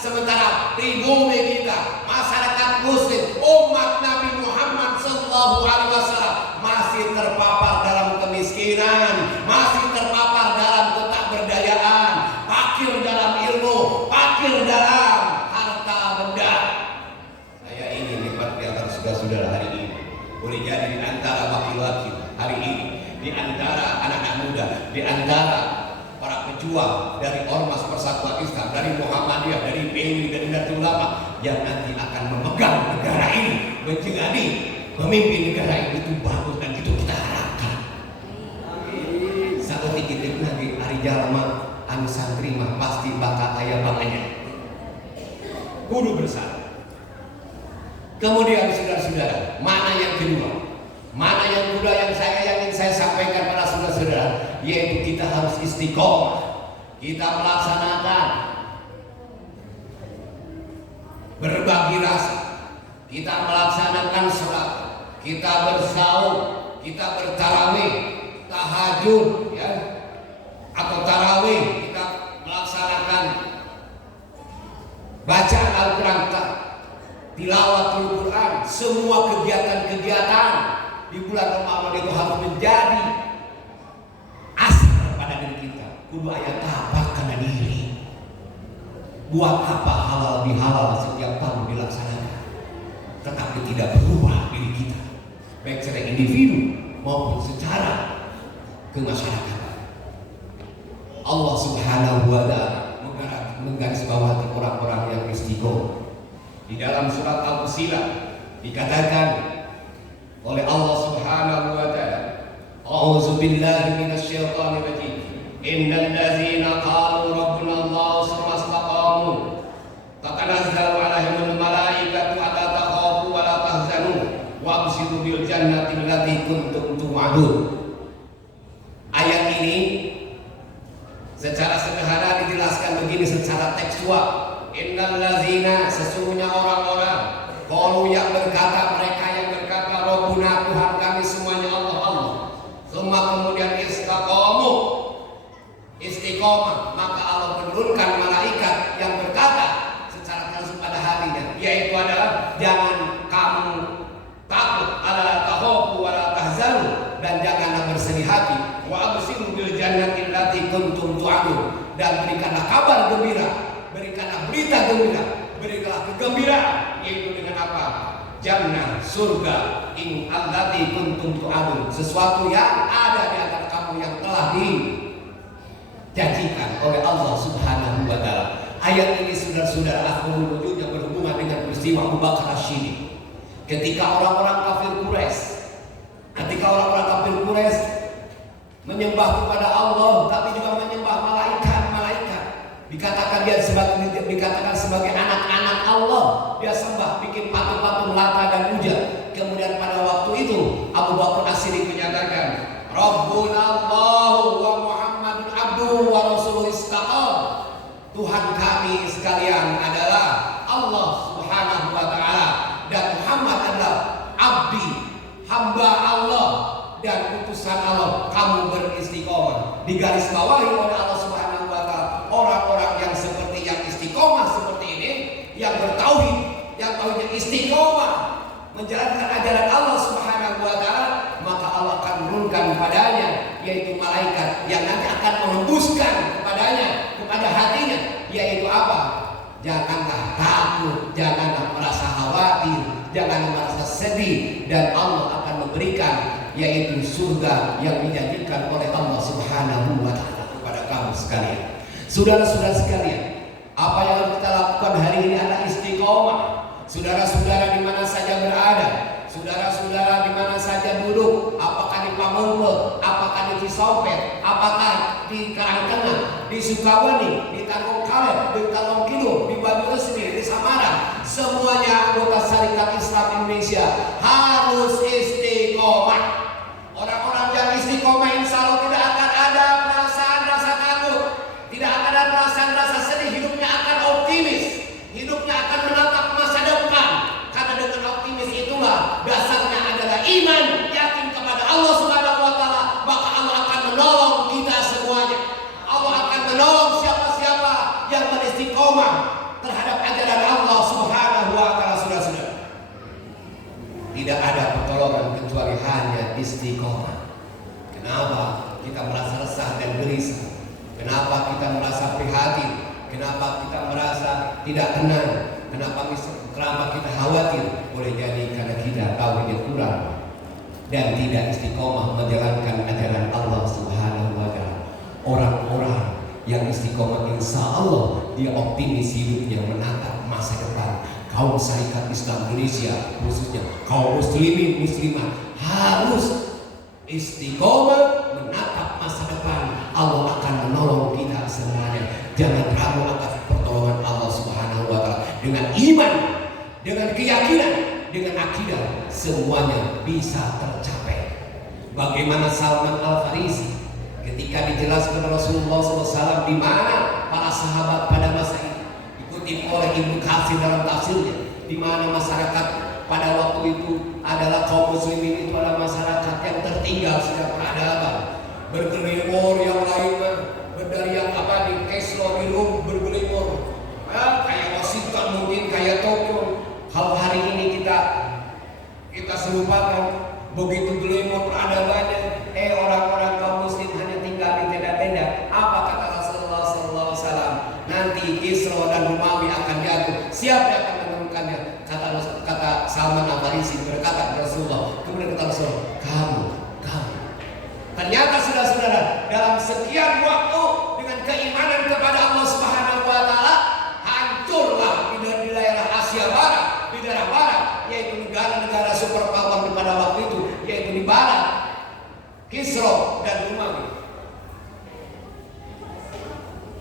sementara pribumi kita, masyarakat muslim, umat Nabi Muhammad SAW masih terpapar dalam kemiskinan, masih terpapar dalam ketakberdayaan, fakir dalam ilmu, fakir dalam harta benda. Saya ingin nikmat di antara saudara-saudara hari ini, boleh jadi di antara laki-laki hari ini, di antara anak-anak muda, di antara para pejuang dari Ormas Persatuan Islam, dari Muhammadiyah, dari PMI, dari Nahdlatul Ulama yang nanti akan memegang negara ini, menjadi pemimpin negara ini. Itu bagus dan itu kita harapkan. Saat kita nanti hari jalma anu santri mah pasti bakal aya banganya. Kudu bersama. Kemudian saudara-saudara, mana yang kedua? Mana yang kedua yang ingin saya sampaikan pada saudara-saudara, yaitu kita harus istiqomah. Kita melaksanakan berbagi rasa, kita melaksanakan sholat, kita bersaum, kita bertarawih, tahajud, ya, atau tarawih, kita melaksanakan bacaan Al-Quran, tilawatul Quran, semua kegiatan-kegiatan di bulan Ramadan itu harus menjadi asal pada diri kita. Kudu aya tapak kana diri. Buat apa halal bihalal setiap tahun dilaksanakan, tetapi tidak berubah diri kita, baik secara individu maupun secara kemasyarakatan. Allah Subhanahu wa Ta'ala menggarisbawahi orang-orang yang istiqomah. Di dalam surat Al-Fussilat dikatakan oleh Allah Subhanahu wa Ta'ala, A'udzu billahi minasy syaithanir rajim. Innal ladzina qalu rabbuna Allah tsumma istaqamu tatanazzalu 'alaihimul malaikatu alla takhafu wa la tahzanu wa abshiru bil jannati allati kuntum tu'adun. Ayat ini secara sederhana dijelaskan begini secara tekstual. Innal ladzina, sesungguhnya orang-orang, qalu yang berkata, mereka yang berkata, Rabbuna, Tuhan kami semuanya Allah, Allah. Tsumma kemudian istaqamu, istiqomah, maka Allah menurunkan malaikat yang berkata secara langsung pada hatinya, yaitu adalah jangan kamu takut, ala takhafu wa la tahzanu, dan janganlah bersedih hati, wa abshiru bil jannati allati kuntum tu'adun, dan berikanlah kabar gembira, berikanlah berita gembira, berikanlah kegembiraan, yaitu dengan apa? Jannah, surga, in allati kuntum tu'adun, sesuatu yang ada di antara kamu yang telah dijanjikan oleh Allah Subhanahu wa Ta'ala. Ayat ini saudara-saudara akhirul wujudnya berhubungan dengan peristiwa Abu Bakar Asy-Syiddiq. Ketika orang-orang kafir Quraisy menyembah kepada Allah, tapi juga menyembah malaikat. Dikatakan sebagai anak-anak Allah, dia sembah, bikin patung-patung Lata dan Uzza. Kemudian pada waktu itu Abu Bakar As-Siddiq menyatakan, Rabbuna Allahu wa Muhammadun abduhu wa rasuluhu istaqam. Tuhan kami sekalian adalah Allah Subhanahu wa Ta'ala, dan Muhammad adalah abdi, hamba Allah dan utusan Allah. Kamu beristiqomah digarisbawahi oleh Allah Subhanahu wa taala. Orang-orang yang seperti yang istiqomah seperti ini, yang bertauhid, yang tauhidnya istiqomah menjalankan ajaran Allah Subhanahu wa taala, maka Allah akan menurunkan padanya yaitu malaikat yang nanti akan menghembuskan kepadanya, kepada hatinya, yaitu apa? Janganlah takut, janganlah merasa khawatir, jangan merasa sedih, dan Allah akan memberikan yaitu surga yang dijanjikan oleh Allah Subhanahu wa taala kepada kamu sekalian. Saudara-saudara sekalian, apa yang harus kita lakukan hari ini adalah istiqomah. Saudara-saudara di mana saja berada, saudara-saudara di mana saja duduk, apakah di Pamengpe, apakah di Cisompet, apakah di Karangtengah, di Sukawani, di Tanjung Kalet, di Tanjung Kidul, di Batu Resmi, di Samarang, semuanya anggota Syarikat Islam Indonesia harus istiqomah. Orang-orang yang istiqomah insya Allah tidak akan ada perasaan rasa takut, tidak akan ada perasaan rasa sedih, hidupnya akan optimis, hidupnya akan menatap masa depan, karena dengan optimis itulah dasarnya adalah iman, yakin kepada Allah Subhanahu wa taala, maka Allah akan menolong kita semuanya. Allah akan menolong siapa-siapa yang beristiqomah terhadap ajaran Allah Subhanahu wa taala. Saudara-saudara, tidak ada pertolongan kecuali hanya istiqomah. Kenapa kita merasa resah dan gelisah? Kenapa kita merasa prihatin? Kenapa kita merasa tidak tenang? Kenapa kita khawatir? Boleh jadi karena kita tauhidnya kurang dan tidak istiqomah menjalankan ajaran Allah Subhanahu wa taala. Orang-orang yang istiqomah insya Allah dia optimis hidupnya, menatap masa depan. Kaum Syarikat Islam Indonesia, khususnya kaum muslimin muslimah, harus istiqomah menatap masa depan. Allah akan menolong kita semuanya. Jangan ragu atas pertolongan Allah Subhanahu wa taala. Dengan iman, dengan keyakinan, dengan akidah, semuanya bisa tercapai. Bagaimana Salman Al-Farisi ketika dijelaskan Rasulullah SAW di mana para sahabat pada masa itu, dikutip oleh Ibnu Katsir dalam tafsirnya, di mana masyarakat pada waktu itu adalah kaum muslimin itu adalah masyarakat yang tertinggal secara peradaban, bergelimur yang lainnya, dari yang apa di Oslo di Rum bergelimur, kayak Washington mungkin kayak Tokyo. Kalau hari ini kita serupakan begitu gelimur peradabannya, orang-orang kaum muslim hanya tinggal di tenda-tenda. Apa kata Rasulullah SAW? Nanti Isra dan Romawi akan jatuh. Siapa yang akan menurunkannya? Kata Salman Al-Farisi berkata kepada Rasulullah. Kemudian kata Rasulullah, kamu. Ternyata saudara-saudara, dalam sekian waktu dengan keimanan kepada Allah Subhanahu wa taala, hancurlah di daerah Asia Barat, di daerah barat, yaitu negara-negara superpower pada waktu itu, yaitu di barat, Kisra dan Romawi,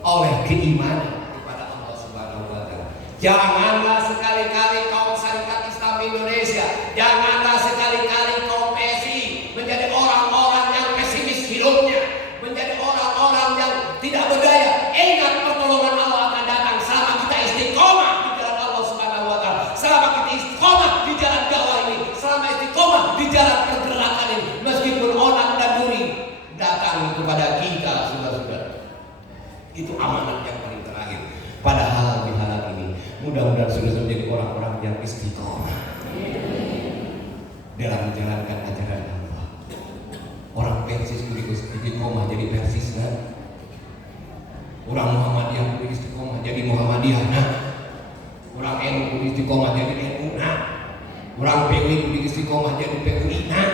oleh keimanan kepada Allah Subhanahu wa taala. Janganlah sekali-kali kaum Syarikat Islam Indonesia, janganlah sekali-kali kaum PSI menjadi orang-orang yang pesimis hidupnya, menjadi orang-orang yang tidak berdaya. Ingat pertolongan Allah akan datang selama kita istiqomah di jalan Allah Subhanahu wa taala, selama kita istiqomah di jalan dakwah ini, selama istiqomah di jalan pergerakan ini, meskipun onak dan duri datang kepada kita, saudara-saudara. Itu amanat yang paling terakhir. Padahal di halal ini, mudah-mudahan sudah menjadi orang-orang yang istiqomah dalam menjalankan ajaran Allah. Orang Persis istiqomah jadi Persis, kan? Orang Muhammadiyah istiqomah jadi Muhammadiyah, nah. Orang NU istiqomah jadi NU, nah. Orang PUI istiqomah jadi PUI, nah.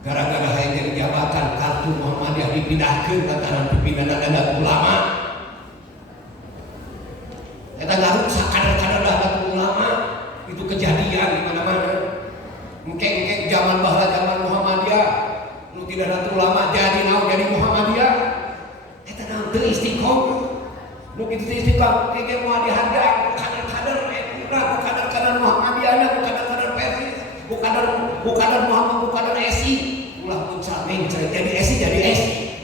Gara-gara hanya jadi jabatan kartu Muhammadiyah dipindahkan ke tangan pimpinan ulama. Kita nggak rusak kadar-kadar Nahdlatul Ulama, itu kejadian di mana-mana. Mungkin zaman bahla zaman Muhammadiyah, nu tidak Nahdlatul Ulama jadi Muhammadiyah. Kita naon teu istiqomah. Nu kitu istiqomah kege moal dihargaan kadar-kadar kadar-kadar Muhammadiyahna, kadar-kadar Persis, bukan Muhammad, bukan SI. Ulah pun saming jadi SI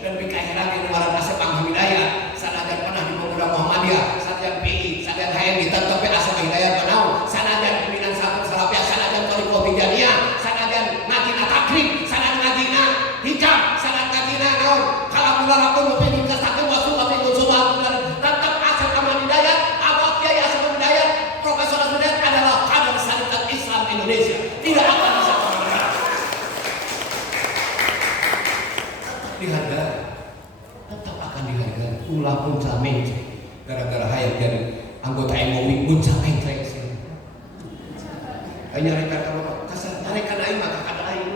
dan bikairan di luar Asep Panghidayah, sanajan pernah di pemuda Muhammadiyah, sanajan PI, sanajan HM tapi Asep Hidayah panau, sanajan pimpinan satu salafiyah, sanajan Thariqah Tijaniyah, sanajan ngajina takrib, sanajan ngajina hijab, sanajan ngajina naon, kalau lara pun mepini kasakeun wasu tapi subhan tetap asal Ahmad Hidayat, Abah Kiai Asep Hidayat, Profesor Asep Hidayat adalah kader Syarikat Islam Indonesia. Tidak akan bisa kemana-mana. Dihargai, tetap akan dihargai. Ulah pun sampai gara-gara hayang jadi anggota MUI pun sampai seleksi. Nyarikan kalau kasar nyarikan aing maka kada aing.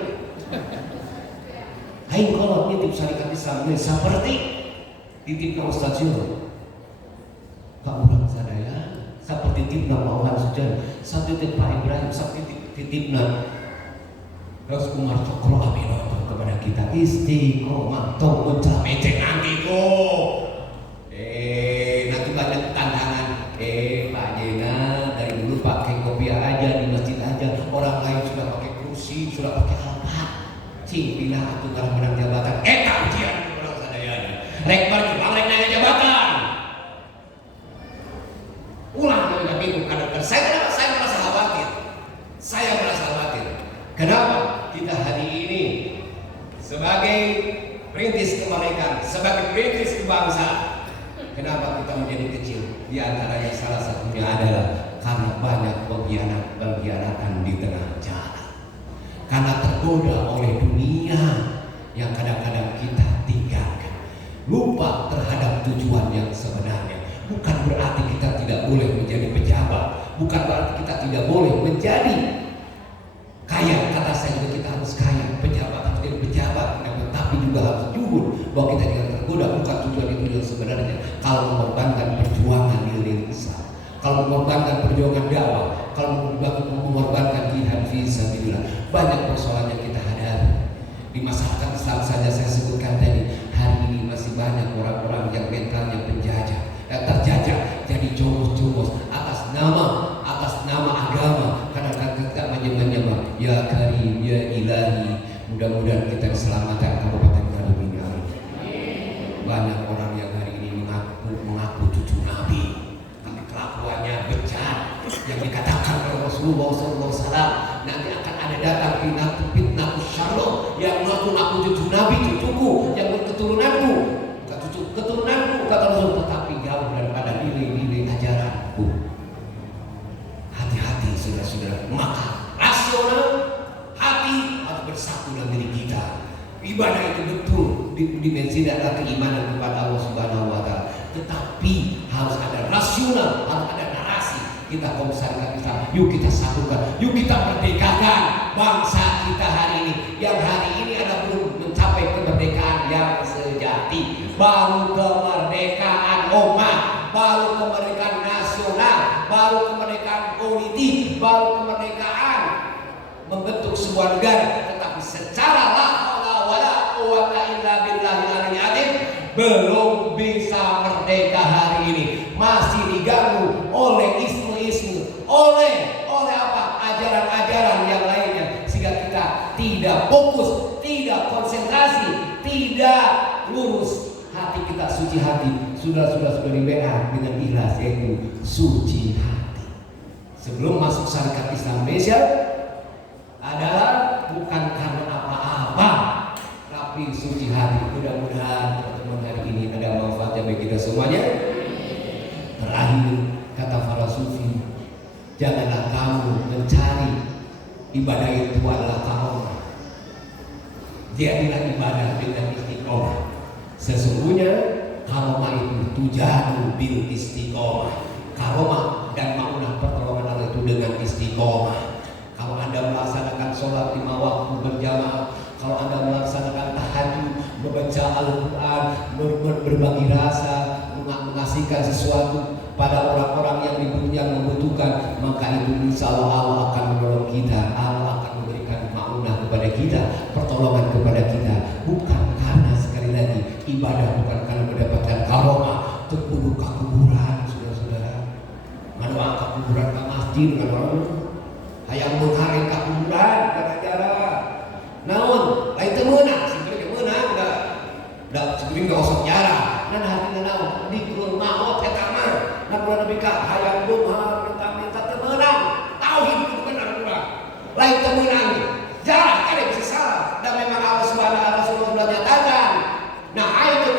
Aing kalau nitip Syarikat Islam ini seperti titipnya Ustaz Yul. Pak urang sadaya seperti titipna Maulana Sujan, satu titip Pak Ibrahim, satu titipna Gus Umar Cokro Abinoto kepada kita istiqomah tong mencapai nanti kok. Nanti banyak tantangan. Pak Jena dari dulu pakai kopiah aja di masjid aja, orang lain sudah pakai kursi, sudah pakai apa? Cing pindah atuh karena menang jabatan. Eta ujian orang sadaya. Rek bagi rek nanya jabatan. Ulang dari bingung kadang-kadang. Saya merasa khawatir. Saya merasa khawatir. Kenapa kita hari ini sebagai perintis kemerdekaan, sebagai perintis kebangsaan, kenapa kita menjadi kecil? Di antaranya salah satunya adalah karena banyak pengkhianatan di tengah jalan. Karena tergoda oleh dunia yang kadang-kadang kita tinggalkan. Lupa terhadap tujuan yang sebenarnya. Bukan berarti kita tidak boleh menjadi pejabat. Bukan berarti kita tidak boleh menjadi kaya. Kata saya juga kita harus kaya. Pejabat harus jadi pejabat. Tapi juga harus jujur bahwa kita jangan tergoda. Bukan tujuan itu yang sebenarnya. Kalau mengorbankan perjuangan nilai Islam, kalau mengorbankan perjuangan dakwah, kalau mengorbankan jihad fi sabilillah, banyak persoalan yang kita hadapi di masyarakat Islam saja. Saya sebutkan tadi, hari ini masih banyak orang-orang yang mentalnya penjajah, terjajah, jadi jomos-jomos atas nama agama. Kadang-kadang kita menyembah ya Karim, ya Ilahi. Mudah-mudahan kita diselamatkan Kabupaten Garut ini. Banyak orang yang hari ini mengaku cucu Nabi, tapi kelakuannya bejat. Yang dikatakan oleh Rasulullah SAW, nanti akan ada datang fitnah syarrah yang mengaku cucu Nabi, cucuku, yang berketurunanku, bukan cucu keturunanku kata Rasul, tetapi jauh daripada nilai-nilai ajaranku. Hati-hati saudara-saudara, maka rasional hati harus bersatu dalam diri kita. Ibadah itu betul dimensi adalah keimanan kepada Allah Subhanahu wa Ta'ala, tetapi harus ada rasional, harus ada narasi. Kita Syarikat Islam, yuk kita satukan, yuk kita merdekakan bangsa kita hari ini. Yang hari ini adalah belum mencapai kemerdekaan yang sejati. Baru kemerdekaan umat, baru kemerdekaan nasional, baru kemerdekaan politik, baru kemerdekaan membentuk sebuah negara. Tetapi secara belum bisa merdeka hari ini, masih diganggu oleh isu-isu, oleh apa, ajaran-ajaran yang lainnya, sehingga kita tidak fokus, tidak konsentrasi, tidak lurus. Hati kita suci hati, sudah dibenar dengan ikhlas, yaitu suci hati. Sebelum masuk Syarikat Islam Indonesia adalah bukan karena apa-apa, tapi suci hati. Mudah-mudahan pertemuan hari ini ada manfaatnya bagi kita semuanya. Terakhir kata para sufi, janganlah kamu mencari ibadah itu adalah karomah. Jadilah ibadah dengan istiqomah. Sesungguhnya karomah itu tujadu bil istiqomah. Karomah dan maunah pertolongan Allah itu dengan istiqomah. Kalau Anda melaksanakan sholat 5 waktu berjamaah, kalau Anda melaksanakan tahajud, membaca Al-Quran, berbagi rasa, mengasihkan sesuatu pada orang-orang yang membutuhkan, maka itu insya Allah akan menolong kita. Allah akan memberikan maunah kepada kita, pertolongan kepada kita. Bukan karena, sekali lagi, ibadah bukan karena mendapatkan karomah, terbunuh ke kuburan, saudara-saudara. Mana ke kuburan ke masjid, hayang mengharing ke kuburan, gara-gara naon, lain temenang, sebenarnya menang, udah sebenarnya nggak usah jarang. Nan hatinya naon, dikrul maut etama, nan bulan lebih kah, hayang bunga, minta temenang, tauhid itu benar kurang, lain temenang, jarang kan bisa salah. Dan memang Allah Subhanahu wa Ta'ala sudah nyatakan, nah itu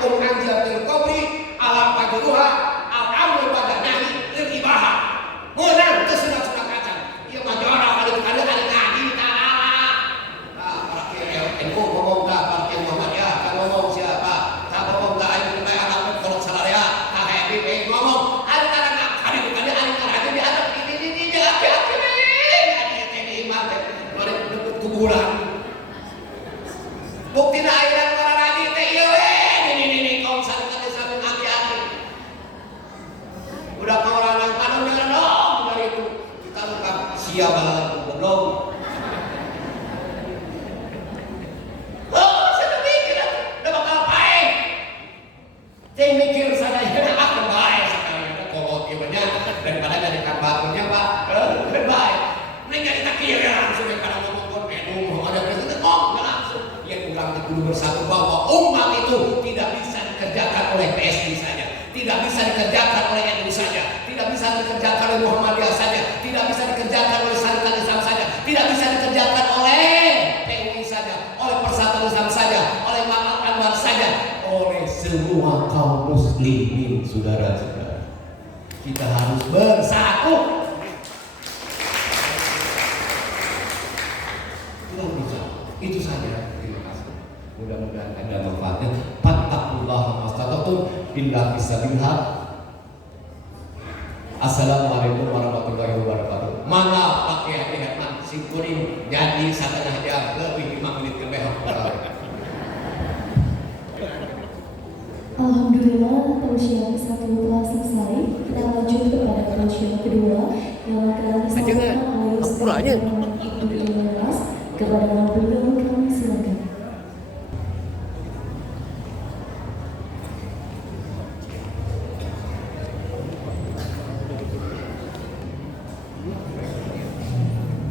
oleh semua kaum muslimin, saudara-saudara. Kita harus bersatu. Itu saja. Terima kasih. Mudah-mudahan ada manfaatnya. Fattaqullaha mastata'tum illa bisabillah. Assalamualaikum warahmatullahi wabarakatuh. Mana pakai hati-hati singkuring jadi setengah jam lebih 5 menit ke behok. Alhamdulillah, tausiah satu telah selesai. Kita lanjut kepada tausiah kedua yang akan disampaikan oleh Ustaz Abdul Ilyas. Kepada beliau kami silakan.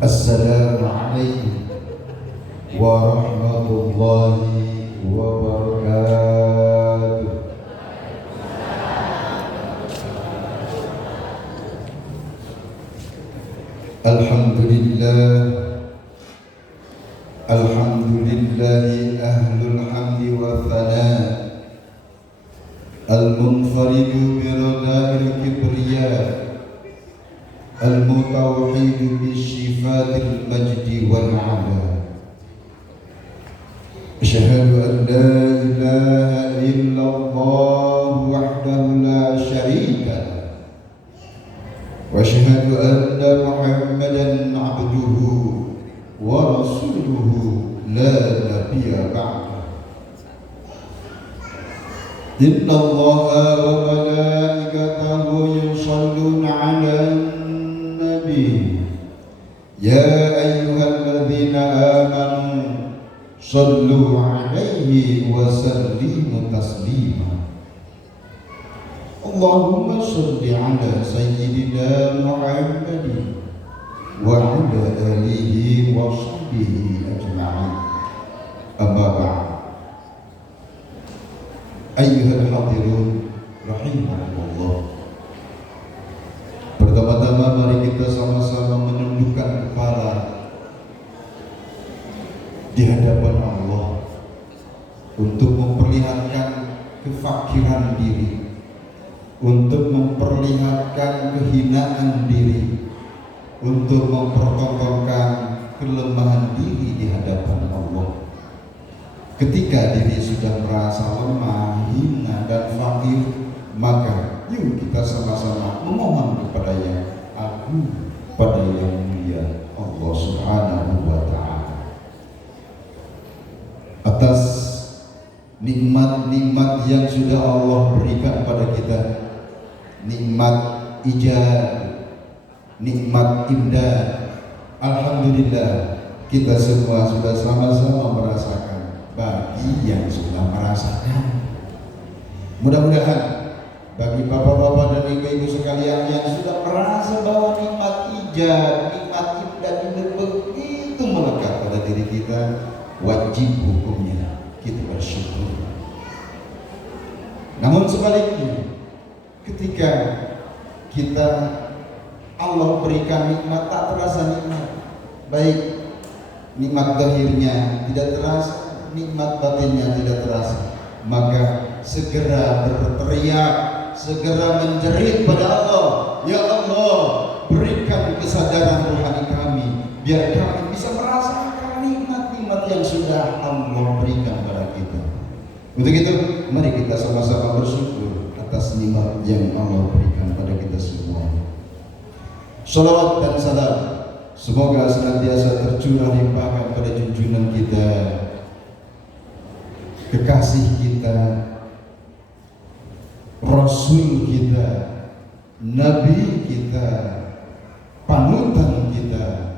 Assalamualaikum warahmatullahi wabarakatuh. Alhamdulillah, alhamdulillahi ahlul hamdi wa thana, al-munfaridu birada'il kibriya, al-mutawhidu bisyifatil majdi wal ala. Asyhadu an la ilaha illallah wahdahu la syarika lah, wa asyhadu anna Muhammadan abduhu wa rasuluhu la nabiyya ba'dah. Inna Allaha wa malaikatahu yusalluna 'alan nabi. Ya ayyuhalladzina amanu sallu 'alaihi wa sallimu taslima. Allahumma salli 'ala sayyidina Muhammadin wa 'ala alihi wa sahbihi ajma'in. Amma ba'd. Ayyuhal hadirun rahimakumullah. Pertama-tama mari kita sama-sama menundukkan kepala di hadapan Allah untuk memperlihatkan kefakiran diri, untuk memperlihatkan kehinaan diri, untuk mempertontonkan kelemahan diri di hadapan Allah. Ketika diri sudah merasa lemah, hina dan fakir, maka yuk kita sama-sama memohon kepada Yang Agung, pada Yang Mulia Allah Subhanahu wa Ta'ala, atas nikmat-nikmat yang sudah Allah berikan pada kita, nikmat ijab, nikmat indah. Alhamdulillah, kita semua sudah sama-sama merasakan. Bagi yang sudah merasakan, mudah-mudahan bagi bapak-bapak dan ibu-ibu sekalian yang sudah merasa bahwa nikmat ijab, nikmat indah ini begitu melekat pada diri kita, wajib hukumnya kita bersyukur. Namun sebaliknya, ketika kita Allah berikan nikmat tak terasa nikmat, baik nikmat zahirnya tidak terasa, nikmat batinnya tidak terasa, maka segera berteriak, segera menjerit pada Allah, ya Allah, berikan kesadaran rohani kami, biar kami bisa merasakan nikmat-nikmat yang sudah Allah berikan pada kita. Untuk itu, mari kita sama-sama bersyukur atas nikmat yang Allah berikan pada kita semua. Shalawat dan salam semoga senantiasa tercurah limpahkan pada junjungan kita, kekasih kita, Rasul kita, Nabi kita, panutan kita,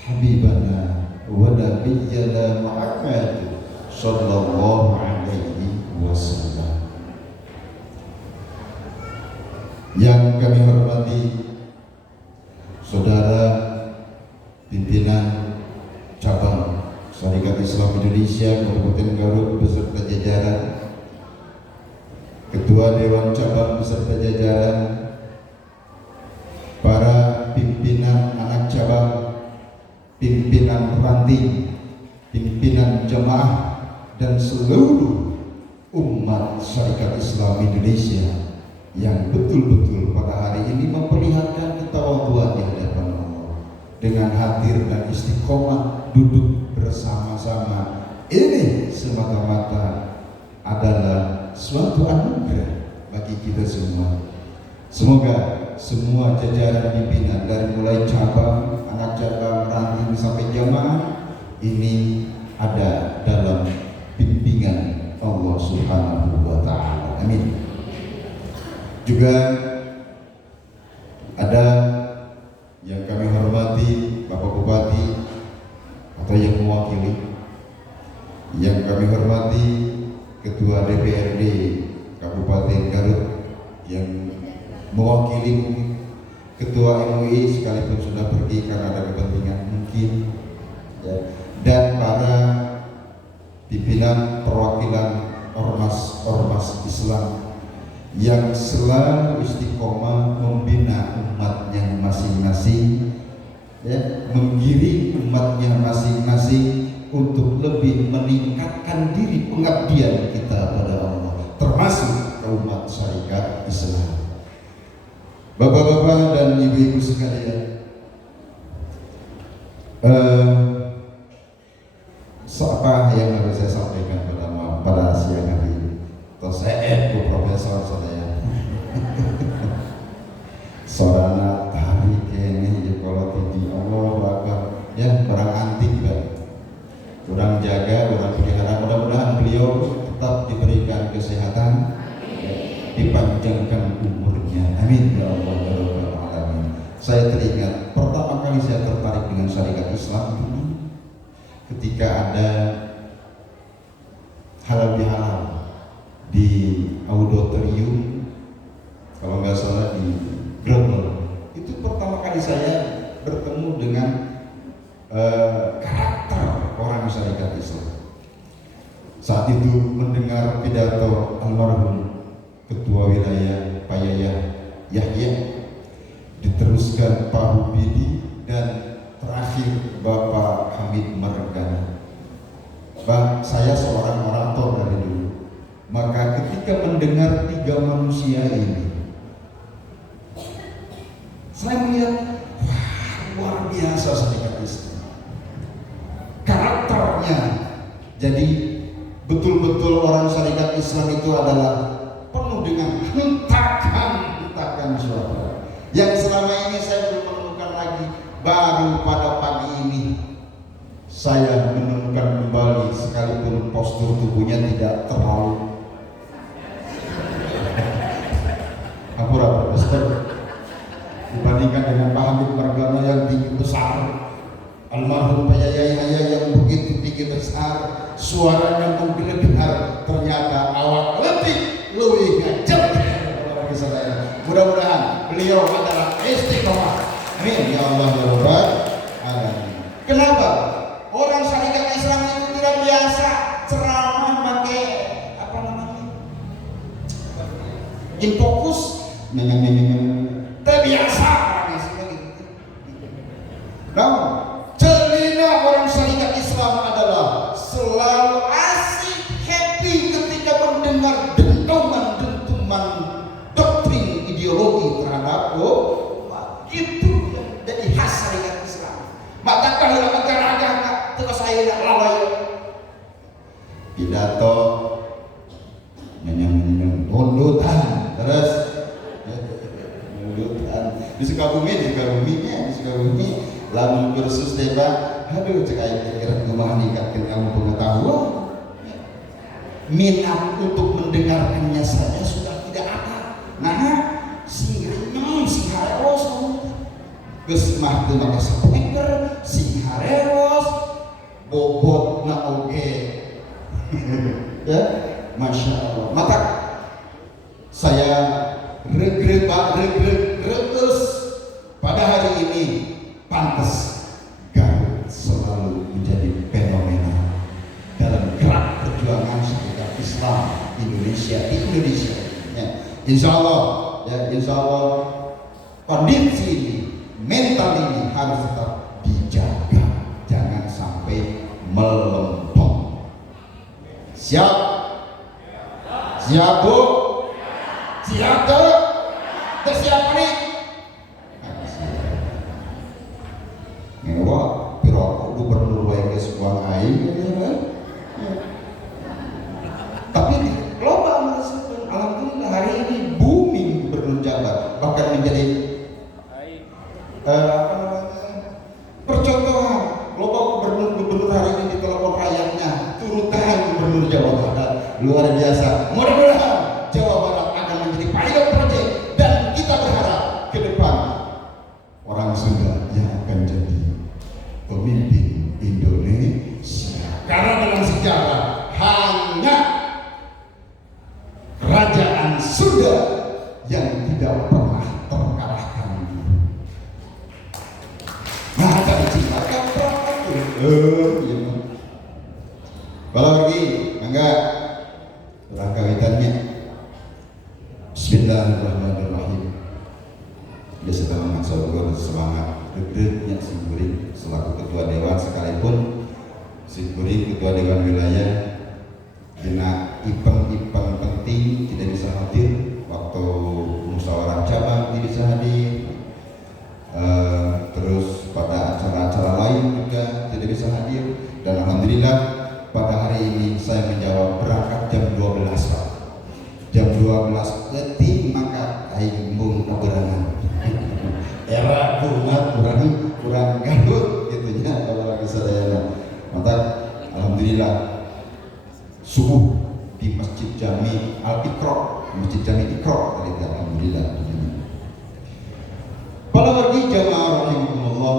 Habibana wa Nabiyyana Muhammad sallallahu alaihi wasallam. Yang kami hormati saudara pimpinan cabang Syarikat Islam Indonesia Kabupaten Garut beserta jajaran, Ketua Dewan Cabang beserta jajaran, para pimpinan anak cabang, pimpinan ranting, pimpinan jemaah, dan seluruh umat Syarikat Islam Indonesia yang betul-betul pada hari ini memperlihatkan ketawaduan di hadapan Allah dengan hadir dan istiqomah duduk bersama-sama. Ini semata-mata adalah suatu anugerah bagi kita semua. Semoga semua jajaran pimpinan dari mulai cabang, anak cabang, ranting sampai jamaah ini ada dalam bimbingan Allah Subhanahu wa Ta'ala. Amin. Juga ada yang kami hormati Bapak Bupati atau yang mewakili, yang kami hormati Ketua DPRD Kabupaten Garut, yang mewakili Ketua MUI sekalipun sudah pergi karena ada kepentingan mungkin, ya, dan para pimpinan perwakilan ormas Islam yang selalu istiqomah membina umatnya masing-masing, ya, menggiring umatnya masing-masing untuk lebih meningkatkan diri pengabdian kita pada Allah, termasuk umat syarikat Islam. Bapak-bapak dan ibu-ibu sekalian, apa yang harus saya sampaikan pada siang hari ini? Atau saya profesor saya sorana tarik ini ya, kalau tinggi Allah Akbar, ya orang antik kan, kurang jaga, kurang pelihara. Mudah-mudahan beliau tetap diberikan kesehatan, ya, dipanjangkan umurnya, amin ya Allah ya Rabbal Alamin. Saya teringat pertama kali saya tertarik dengan syarikat Islam ini ketika ada halal bihalal di auditorium, kalau nggak salah di Grogol. Itu pertama kali saya bertemu dengan karakter orang syarikat Islam. Saat itu mendengar pidato almarhum Ketua Wilayah Pak Yahya, diteruskan Pak Hubidi, dan terakhir Bapak Hamid Margana. Saya seorang orator dari dulu. Maka ketika mendengar tiga manusia ini, saya melihat, wah, luar biasa syarikat Islam. Karakternya, jadi betul-betul orang syarikat Islam itu adalah penuh dengan hentakan suara. Yang selama ini saya belum menemukan lagi. Baru pada pagi ini saya menemukan kembali, sekalipun postur tubuhnya tidak terlalu dibandingkan dengan Pak Hamid Margana yang tinggi besar, almarhum Pak Yahya yang begitu tinggi besar, suaranya menggelegar, ternyata awak letih luwih ngajak. Mudah-mudahan beliau adalah istiqomah, amin ya Allah ya Rabbal Alamin. Kenapa? Orang syarikat Islam itu tidak biasa ceramah pakai apa namanya, infokus, terbiasa orang Islam gitu. Namun celina orang syarikat Islam adalah selalu asik, happy ketika mendengar dentuman doktrin ideologi terhadap itu jadi khas syarikat Islam. Maka kalau agak terus saya tidak lalai pidato tuntutan terus di Sukabumi lamun kursus debat, aduh cek aing kira kumaha ningkatkeun ilmu pengetahuan. Minat untuk mendengarkannya saja sudah tidak ada. Nah, sing renyem, sing hareos, geus mah teu make speaker, sing hareos, bobotna oge. Ya, masya Allah. Maka saya regrus pada hari ini, pantas Garut selalu menjadi fenomena dalam gerak perjuangan syarikat Islam Indonesia di Indonesia. Ya, insya Allah kondisi ini, mental ini harus tetap dijaga, jangan sampai melempem. Siap? Siap Bu? Siap tuh? Siap nih? Ngewa, piroko gubernur wae geus kuang aing kan? Tapi di loba merasakan, alhamdulillah hari ini booming gubernur Jabar, bahkan menjadi percontohan. Loba gubernur hari ini di telepon rakyatnya, turutan gubernur Jawa Barat, luar biasa. Mudah-mudahan Jawa Barat akan menjadi pilot project dan kita berharap ke depan orang Sunda yang akan jadi pemimpin Indonesia. Karena dalam sejarah hanya kerajaan Sunda yang tidak pernah terkalahkan. Nah, ada cilakan kalau lagi enggak surah kawitannya. Bismillahirrahmanirrahim. Dia sedang mengasalkan semangat gede-gedenya Simkuring selaku ketua dewan, sekalipun Simkuring ketua dewan wilayah kena event-event penting tidak bisa hadir, waktu musyawarah cabang tidak bisa hadir, terus pada acara-acara lain juga tidak bisa hadir. Dan alhamdulillah pada hari ini saya menjawab berangkat jam 12 Pak. Jam 12 detik maka aing mung keberangan. Era kurang gaduh gitu nya kalau lagi sadayana. Maka alhamdulillah subuh di Masjid Jami Al-Iqra, Masjid Jami Iqra tadi, alhamdulillah. Kalau pergi jamaah rahimahumullah,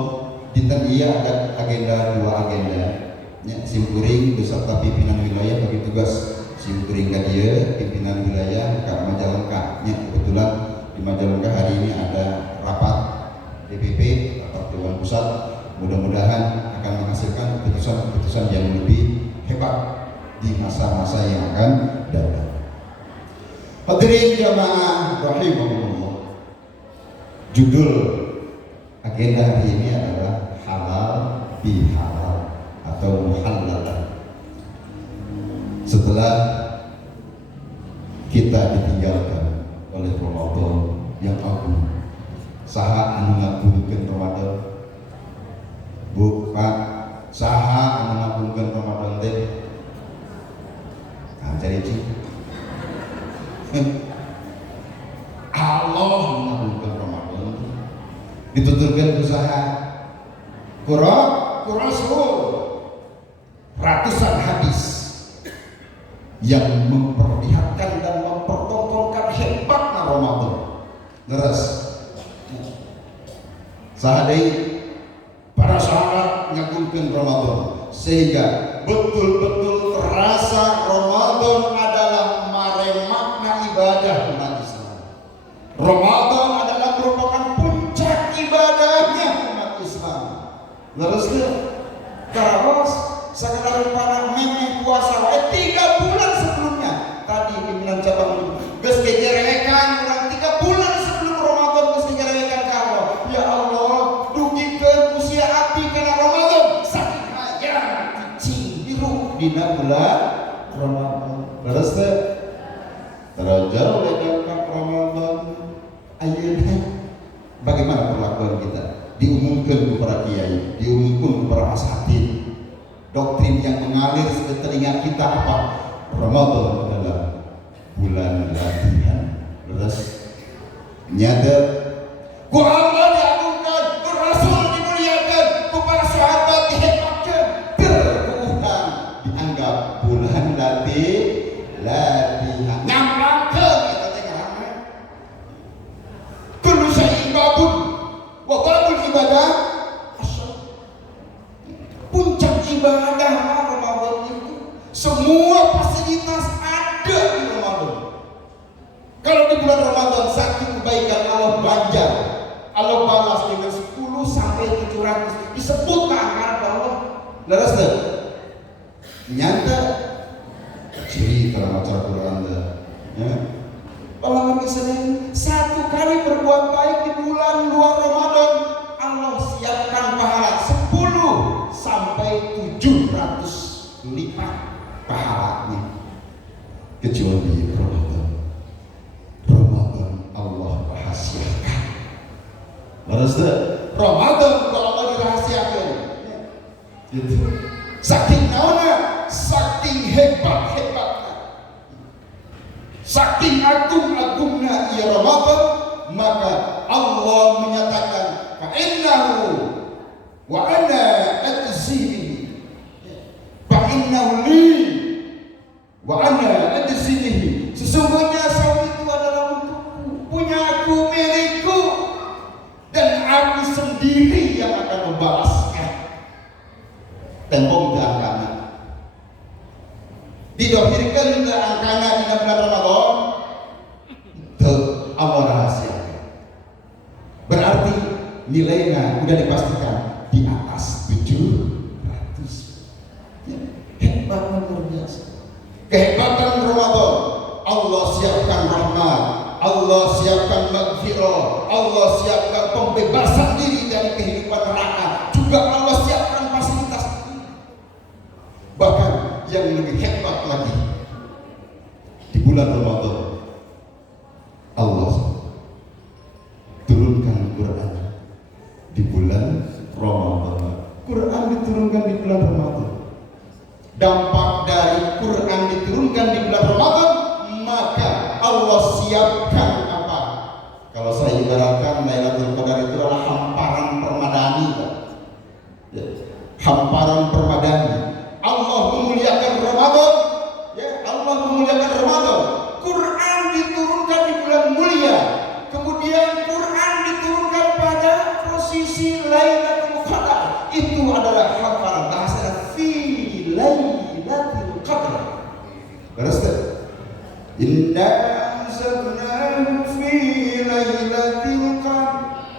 dinten iya ada agenda, dua agenda. Simkuring beserta pimpinan wilayah bagi tugas Simkuring kadia pimpinan wilayah ke Majalengka. Kebetulan di Majalengka hari ini ada rapat DPP, rapat Dewan Pusat. Mudah-mudahan akan menghasilkan keputusan-keputusan yang lebih hebat di masa-masa yang akan datang. Hadirin jamaah rahimahumullah, judul agenda hari ini adalah halal bihalal atau muhallalan. Setelah kita ditinggalkan oleh Ramadan yang agung, saha anu ngabulkeun Ramadan? Bu, Pak, saha anu ngabulkeun Ramadan teh? Nah, cari cik. Allah mengabulkan Ramadan. Dituturkan usaha Quran suruh ratusan hadis yang memperlihatkan dan mempertontonkan hebatnya Ramadan. Terus sahadai para sahabat ngagungkeun Ramadan sehingga betul-betul terasa Ramadan adalah makna ibadah umat Islam. Ramadan adalah merupakan puncak ibadahnya umat Islam. Terus karos sekedar para memeh puasa 3 bulan sebelumnya. Tadi pimpinan cabang geus gejerekan urang 3 bulan sebelum Ramadan geus gejerekan ka Allah. Ya Allah, dugikeun usia abdi kana Ramadan saking aya cicing biru dina bulan Ramadan. Terus teh terajal ledakan Ramadan ayeuna bagaimana perlakuan kita? Diumumkan kepada kiai, diumumkan kepada asatid. Doktrin yang mengalir ke telinga kita apa? Ramadan adalah bulan latihan. Terus nyata ku Allah diagungkan, ku Rasul dimuliakan, ku para sahabat dihebatkan, berkeutang dianggap bulan latihan. Nyamplangkeun kita teh ngaranna. Kullu syai'in babun wa babul ibadah asyad. Puncak ibadah Ramadan itu semua fasilitas ada di Ramadan. Kalau di bulan Ramadan satu kebaikan Allah banjar, Allah balas dengan 10 sampai 700 disebut angka Allah. Leres deh. Nyata cerita maca Quran dah. Ya. Kalau Senin satu kali berbuat baik di bulan luar Ramadan, Allah siapkan pahala 10 sampai 700 lipat pahalanya. Kecuali Ramadan. Terus Ramadan kalau Allah dirahasiakan. Gitu. Saking naona, saking hebat-hebatnya, saking agung-agungnya ia Ramadan, maka Allah menyatakan fa'innahu wa ana ajzihi, fa'innahu li wa ana ajzihi, sesungguhnya saum itu adalah untukku, punya aku, milikku, dan aku sendiri yang akan membalasnya. Tempong angkana didohirkan ke angkana di bulan Ramadan itu Allah rahasia, berarti nilainya sudah dipastikan di atas 700. Ya, hebat luar biasa. Kehebatan Ramadan, Allah siapkan rahmat, Allah siapkan maghfirah, Allah siapkan pembebasan diri dari kehidupan neraka, juga Allah siapkan fasilitas. Bahkan yang lebih hebat lagi, di bulan Ramadan Allah turunkan Quran di bulan Ramadan. Quran diturunkan di bulan Ramadan. Dampak dari Quran diturunkan di bulan Ramadan, maka Allah siapkan apa? Kalau saya ibaratkan Lailatul Qadar itu adalah hamparan permadani, ya, hamparan permadani. Allah memuliakan Ramadan, ya, Allah memuliakan Ramadan. Quran diturunkan di bulan mulia, kemudian Quran diturunkan pada posisi Lailatul Qadar. Itu adalah hamparan, bahasa fi Lailatul Qadar. Terus inna anzalnahu fi Lailatul Qadar.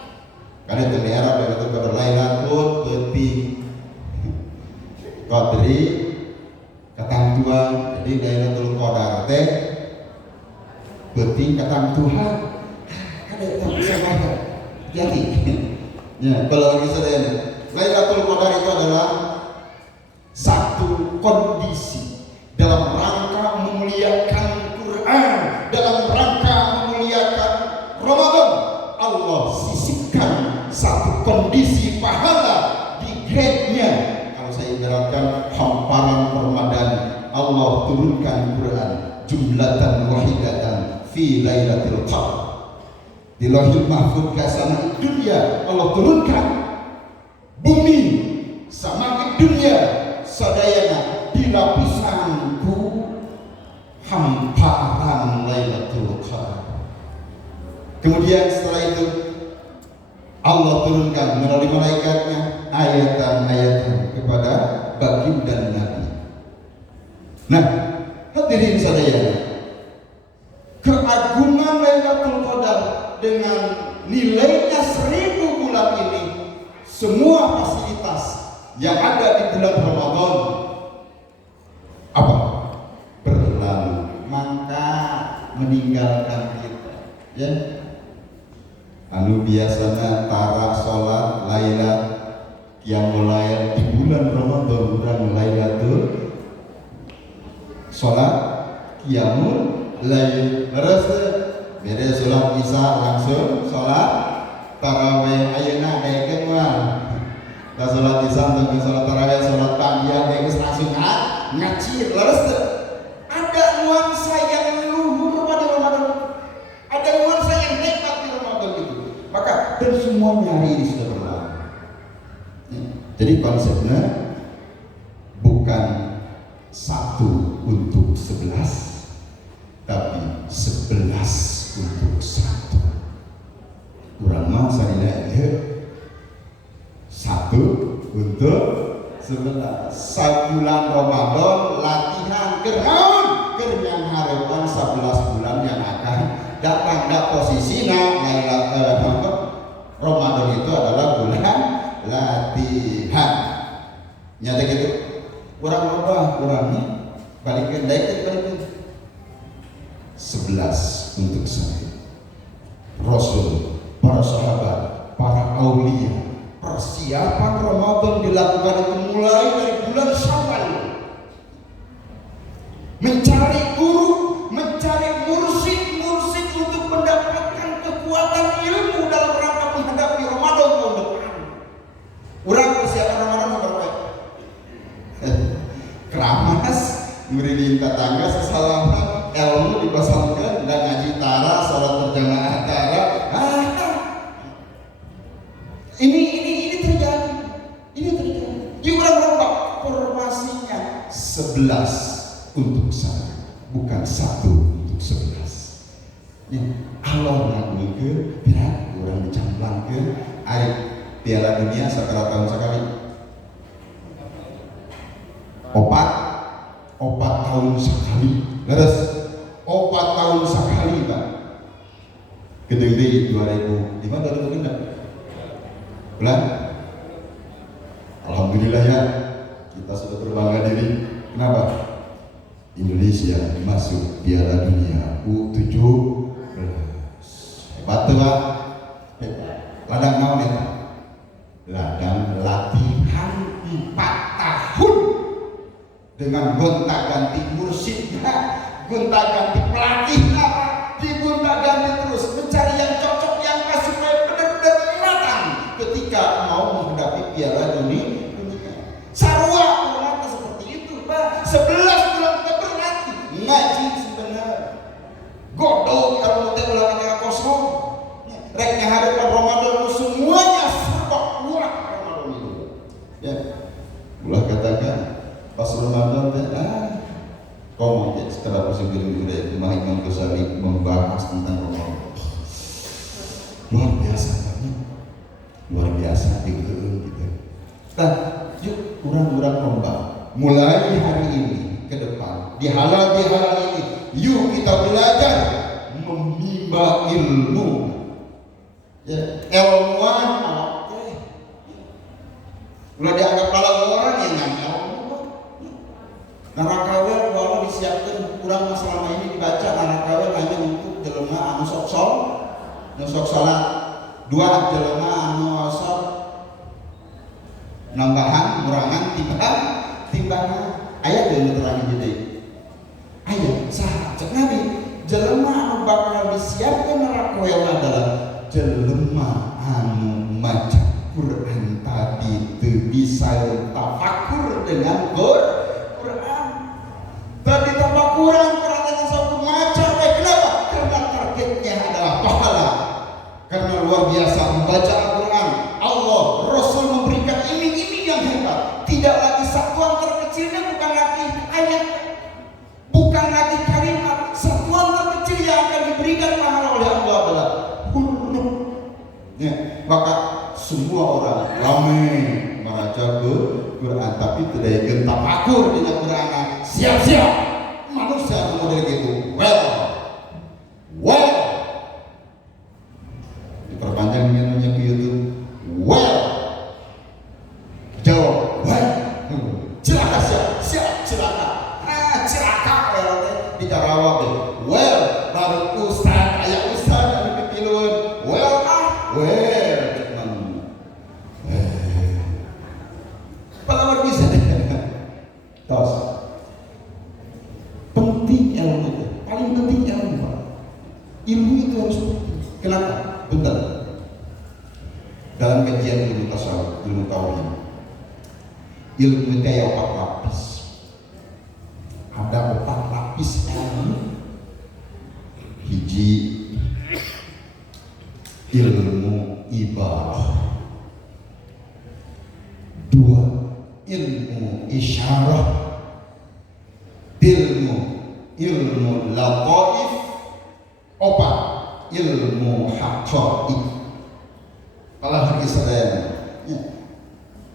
Karena itu di Arab Lailatul Qadar, Lailatul Qadri Qadri ketentuan. Jadi Lailatul Qadar teh penting katang Tuhan. Kada tahu sama jadi. Ya, kalau lagi sedang Lailatul Qadar itu adalah satu kondisi dalam rangka memuliakan Quran, dalam rangka memuliakan Ramadan. Allah sisipkan satu kondisi pahala di grade-nya. Kalau saya ibaratkan hamparan permadani, Allah turunkan Quran jumlatan wahidatan fi Lailatul Qadar. Di Lauhul Mahfuz kasana dunia Allah turunkan, bumi sama dunia sadayana di lapisanku hamparan Lailatul Qadar. Kemudian setelah itu Allah turunkan melalui malaikatnya ayat-ayat kepada baginda Nabi. Nah, hadirin sadayana, keagungan Lailatul Qadar dengan nilainya 1000 bulan ini, semua fasilitas yang ada di bulan Ramadan apa? Berlalu, maka meninggalkan kita, ya. Anu biasanya tara sholat Lailat yang mulai di bulan Ramadan bulan Lailatul sholat qiyamul lail. Terus beda sholat isya langsung sholat tarawih. Ayeuna daekeun mah da sholat isya teu sholat tarawih, sholat tahiyat geus langsung ngacir. Terus ada nuansa yang luhur pada Ramadan, ada nuansa yang hebat di Ramadan itu. Maka dan semuanya hari ini sudah berlalu. Jadi konsepnya bukan 1 untuk 11, tapi 11 untuk 1. Kurang mah sarina 1 untuk 11. Sebulan Ramadan latihan gernaun yang harapan 11 bulan yang akan datang. Posisinya Ramadan itu adalah bulan latihan. Nyata gitu. Kurang apa? Kurangnya balikin 11 untuk saya. Rasul, para sahabat, para aulia, persiapan Ramadan dilakukan itu mulai dari bulan Syawal. Mencari guru, mencari mursyid untuk mendapatkan kekuatan ilmu dalam rangka menghadapi Ramadan tetangga sesalaman ilmu dipasangkan dan ngaji tara salat berjamaah tara. Ini terjadi. Di orang-orang formasinya 11 untuk saya, bukan 1 untuk 11. Allah ngagulkeun berat orang dicamplangkeun ari Piala Dunia sakara tahun sekali. 4 tahun sekali. Leres 4 tahun sekali, Pak. Gede-gede 2005 bulan. Alhamdulillah ya, kita sudah berbangga diri. Kenapa? Indonesia masuk Piala Dunia U17. Hebat tuh, Pak. Ladang naon ya? Ladang latihan 4 tahun dengan gonta-ganti mursyidnya, gonta-ganti pelatihnya, digonta-ganti terus mencari yang cocok, yang pas supaya benar-benar matang ketika mau menghadapi Piala Dunia. Sarua berlatih seperti itu, Pak. 11 bulan kita berlatih ngaji sebenarnya. Godong kalau kita ulangan kosong. Rek hadapan Ramadan semuanya serba kuat Ramadan itu. Ya, ulah katakan pas Ramadan kau mau setelah musim biru-biru itu mah Imam Ghazali membahas tentang Ramadan. Luar biasa gitu. Nah, yuk kurang-kurang lomba. Mulai hari ini ke depan di halal ini, yuk kita belajar memimba ilmu. Ya, ilmuwan ulah dianggap kalau orang yang nggak ilmu. Narakawe walau disiapkan kurang selama ini dibaca narakawe hanya untuk jelema anu sok salat. 2 jelema anu sok nambahan kurangan timbangan. Aya teu terang jadi. Aya saha cek Nabi jelema anu bakal disiapkan narakawe adalah jelema anu maca Quran tadi teu bisa tafakur dengan Quran. Tadi tafakuran Quran yang satu maca kenapa? Karena targetnya adalah pahala. Karena luar biasa membaca Al-Quran, Allah Rasul memberikan iming-iming yang hebat. Tidak lagi satuan terkecilnya bukan lagi ayat, bukan lagi kalimat. Satuan terkecil yang akan diberikan pahala oleh Allah adalah ya, maka semua orang ramai membaca Quran tapi tidak gentak akur dengan Quran. Siap-siap manusia model gitu. Well diperpanjang menunya ke YouTube. Jawab cilaka siap cilaka bicara awak baru ustaz aya ustaz anu pipiluan pelawar bisa tos penting ilmu itu paling penting ilmu, Pak. Ilmu itu harus penting. Kenapa? Bentar dalam kajian ilmu tasawuf, ilmu tauhid, ilmu itu ada 4 lapis. Ada 4 lapis ilmu. Hiji ilmu ibarah, 2 ilmu isyarah, ilmu lataif, 4 ilmu haqaiq. Kalau hari Israel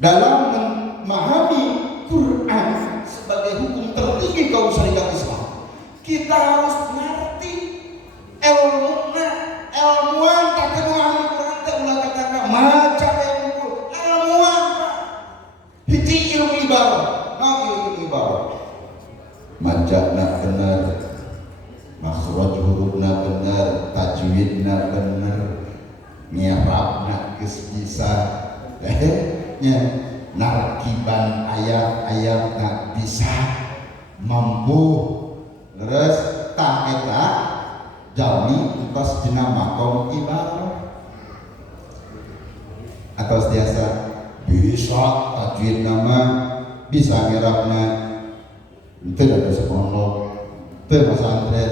dalam memahami Quran sebagai hukum tertinggi kaum syariat Islam, kita harus mengerti ilmuwan tak kenal Al-Quran tak ulah katakan macam ilmuwan hiji ilmu ibarah. Ilmu ibarah majana benar, makhraj hurufna benar, tajwidna benar, mi'rabna geus bisa, narkiban ayat-ayatna bisa mampu. Terus tah eta jami entos dina makom ibadah atau biasa bisa tajwid nama bisa mi'rabna itu ada sepondok teu pesantren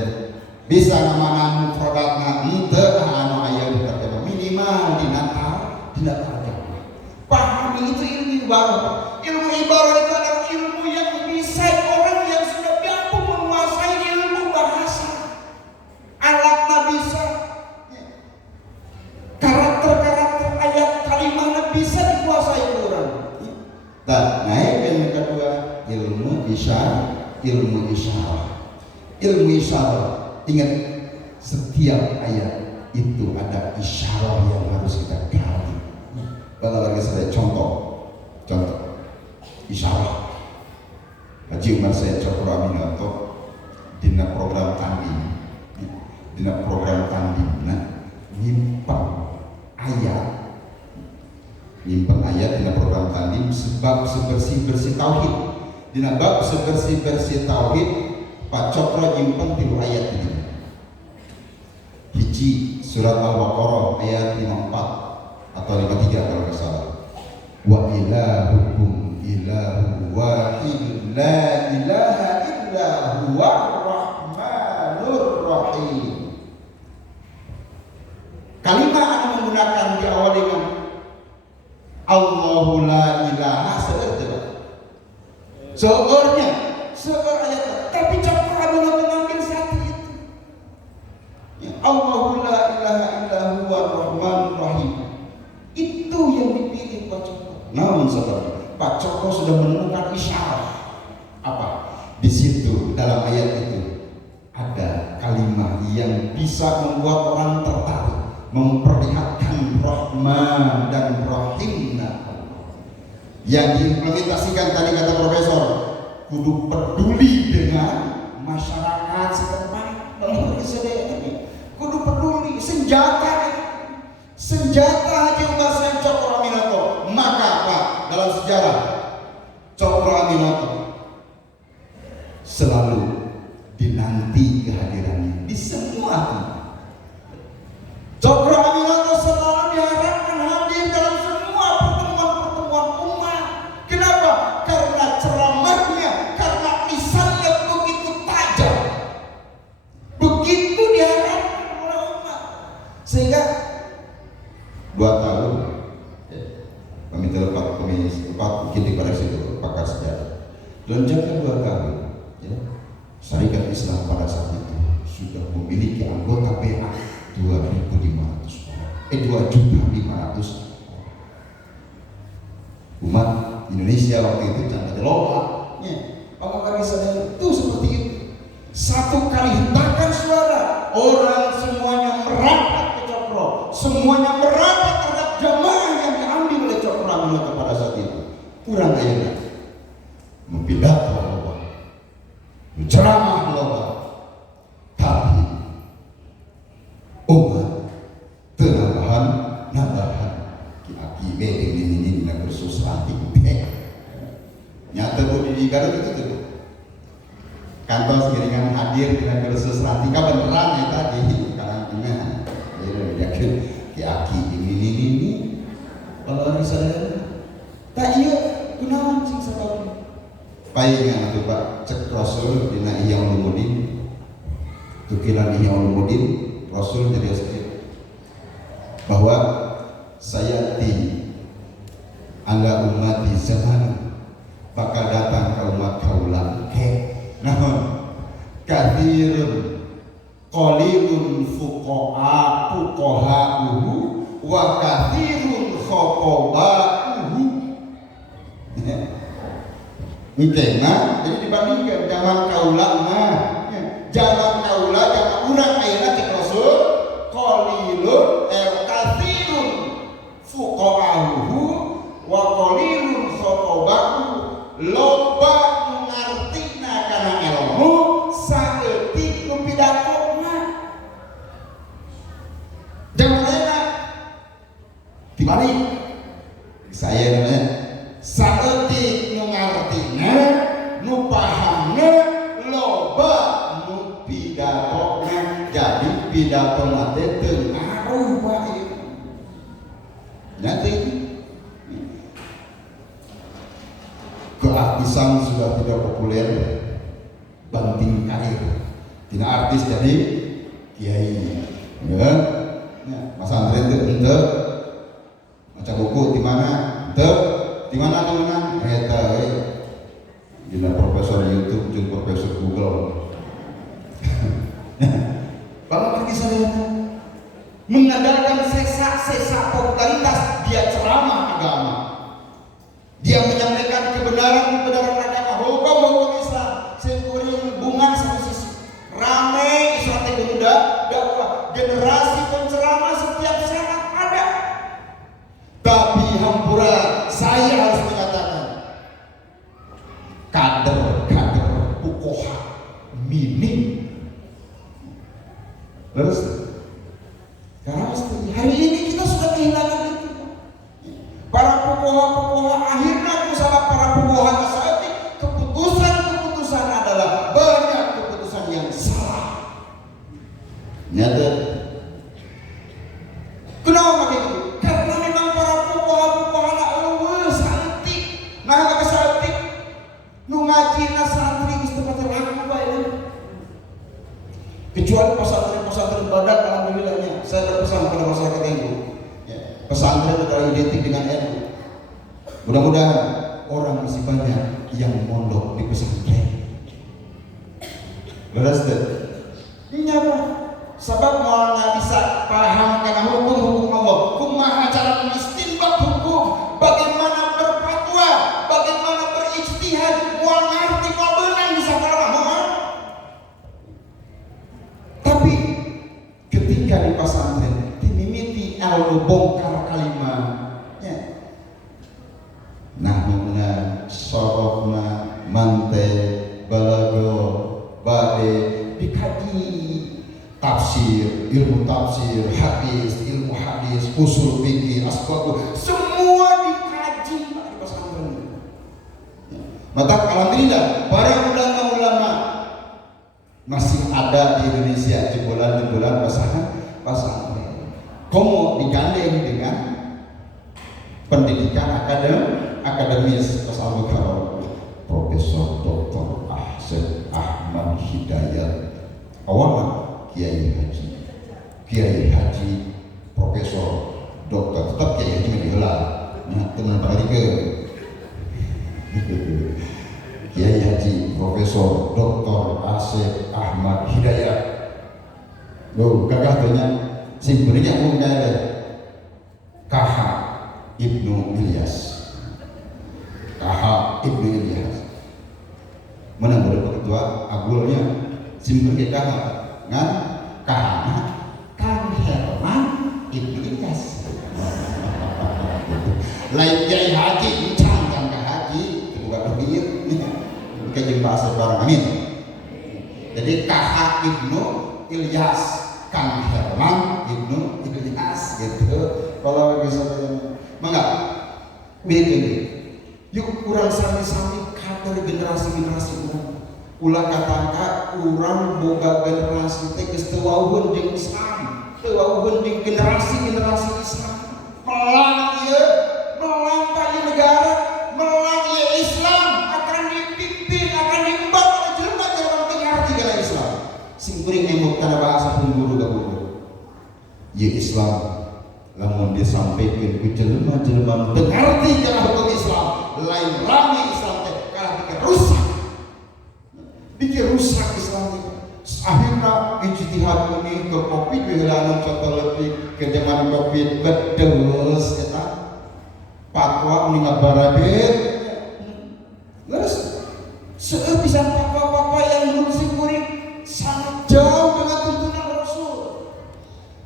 bisa ngamanan produkna henteu anu aya di terjemah minimal di Natal terjemah. Pahami itu ilmu ibarat. Ilmu ibarat itu adalah ilmu yang bisa orang yang sudah mampu menguasai ilmu bahasa. Alatnya bisa, karakter-karakter ayat kalimatnya bisa dikuasai orang. Dan naik yang kedua ilmu isyarat. Ilmu isyarat, ingat setiap ayat itu ada isyarat yang harus kita gali. Kalau lagi saya contoh isyarat. Haji Umar Said Cokro Aminoto dina program tanding, nyimpen ayat dina program tanding sebab sebersih tauhid. Dina bab sebersih tauhid Pak Cokro nyimpen 3 ayat ini. Hiji surat Al-Baqarah ayat 54 atau 53 kalau nggak salah. Wa ilahukum ilahu wahid la ilaha illa huwa rahmanur rahim. Kalimat yang menggunakan diawali dengan Allahu la ilaha seorangnya ayat, tapi Cokro adalah mengambil satu itu. Allahu la ilaha illa huwa rahmanur rahim. Itu yang dipilih Pak Cokro. Namun saudara, Pak Cokro sudah menemukan isyarat. Apa? Di situ dalam ayat itu ada kalimat yang bisa membuat orang tertarik, memperlihatkan Rahman dan Rahimna. Yang diimplementasikan tadi kata Profesor, kudu peduli dengan masyarakat setempat. Kudu peduli senjata Haji Umar Said Cokro Aminoto. Maka Pak, dalam sejarah Cokro Aminoto selalu dinanti kehadirannya di semua tempat. Cokro Aminoto selalu diharapkan hadir dalam semua pertemuan umat. Kenapa? Karena ceramahnya, karena lisannya begitu tajam, begitu diharapkan oleh umat. Sehingga 2 tahun kami terlepas mungkin dikoreksi itu pakar sejarah. Lonjakan 2 tahun Syarikat Islam pada saat itu sudah memiliki anggota PA 2.500 umat Indonesia waktu itu jangan ada lomba. Apakah bisa itu seperti itu? Satu kali hentakan suara, orang semuanya merapat ke Cokro, semuanya merapat terhadap jamaah yang diambil oleh Cokro Aminoto pada saat itu. Kurang aja mempidato lomba, menceramah lomba, tapi umat tenabahan ki ini kursus ranting nyata di Garut itu tuh kantor segiringan hadir dengan kursus ranting beneran ya tadi sekarang gimana ya ki ini kalau saya tak iya kunaon sing sabab palingan atuh Pak cek Rasul dina Ihya Ulumuddin tukiran Ihya Ulumuddin Rasul jadi bahwa saya ala umat di zaman bakal datang ke umat kaulah namun kathirun qalilun fuqaha'uhu wa kathirun khotoba'uhu. Mikirna jadi dibandingkan zaman kaulah zaman urang ayeuna cek Rasul qalilun kathirun fuqaha'uhu wa qalilun khotoba'uhu. Loba ngartina kana ilmu saeutik nu pidatona. Jangan lainna dibalik saya namanya saeutik nu ngartina nu pahamna loba nu pidatona. Jadi pidatona teh teu ngaruh bae. Nanti keartisan sudah tidak populer, banting karir. tina artis jadi kiai, ya. Pesantren itu maca buku di mana? Di mana teman-teman? Eta dina profesor YouTube jeung profesor Google. Kalau pergi sana mengandalkan sesa popularitas, dia ceramah agama, dia menyampaikan kebenaran agama, hukum Islam, sekuring bunga satu sisi, ramai Islam udah dakwah, generasi penceramah setiap saat ada. Tapi hampura, saya harus mengatakan kader pukoha minim. Terus karena hari ini kita sudah kehilangan itu. Para pukoha akhirnya salah para pukoha saat keputusan adalah banyak keputusan yang salah. Nyata. Kenapa begitu? Karena memang para pukoha santik, nah kesantik, nu ngaji santri geus teu pati laku bae. Kecuali pesantren badak, alhamdulillahnya saya berpesan kepada masyarakat NU, ya, pesantren adalah identik dengan NU. Mudah-mudahan orang masih banyak yang mondok di pesantren. Beres deh. Iya Pak. Sebab mau nggak bisa paham karena hukum Allah, kumaha cara mengistinbat hukum, bagaimana berfatwa, bagaimana berijtihad, mau ngerti mau benang bisa kalah. Tapi ketika di pesantren dimimiti ilmu bongkar kalimat, ya. Nahmuna sorofna mante balago bade dikaji tafsir, ilmu tafsir, ilmu hadis, usul fikih, asbab, semua dikaji di pesantren. Maka alhamdulillah para ulama-ulama masih ada di Indonesia, jebolan pesantren. Komo digandeng dengan pendidikan akademis pesantren. Profesor Dr. Ahmad Hidayat awal Kiai Haji Profesor Dokter tetap Kiai Haji diheula nya teman bari ke Kiai Haji Profesor Dokter Ahmad Hidayat lo gagah teh nya simpennya umum kae KH Ibnu Ilyas mana boleh ketua agulnya simpen ke KH ngan kahana Kang Herman Ibnu Ilyas lain Kiai Haji encang Kang Haji buka duit kejeng bahasa barang amin. Jadi KH Ibnu Ilyas Kang Herman Ibnu Ilyas gitu. Kalau bisa mangga begini yuk kurang sami-sami kader generasi ulah katangka urang boga generasi teh geus teu wauheun jeung Islam, teu wauheun jeung generasi Islam. Melang ieu negara, melang ieu Islam akan dipimpin, akan diemban oleh jelema-jelema teu ngarti kana Islam. Sing kuring emot kana bahasa pungguru gabudur. Ieu Islam lamun disampaikeun ku jelema-jelema teu ngarti kana hukum Islam, lain rame Islam teh kalah bikin rusak Islam itu. Akhirnya ijtihad ini ke Covid wilayah contoh lebih ke zaman Covid bedes eta fatwa meningat barabit. Terus seueur pisan fatwa-fatwa yang menurut si kuring sangat jauh dengan tuntunan Rasul.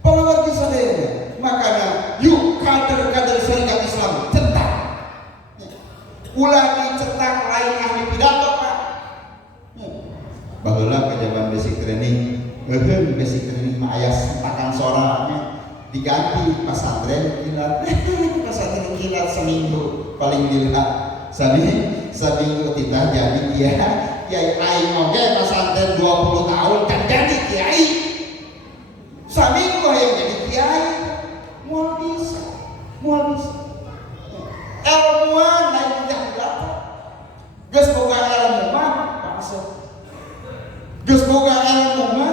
Pawargi sadaya. Makanya yuk kader-kader syariat Islam cetak. Ulah dicetak lain ahli pidato Pak. Baheula ke zaman basic training, basic training mah aya sentakan soranya diganti pesantren kilat seminggu paling dilihat seminggu kita jadi kiai aing oge pesantren 20 tahun kan jadi kiai seminggu yang jadi kiai moal bisa ilmuwan lain tidak dapat geus boga ilmu mah pasok geus boga ilmu mah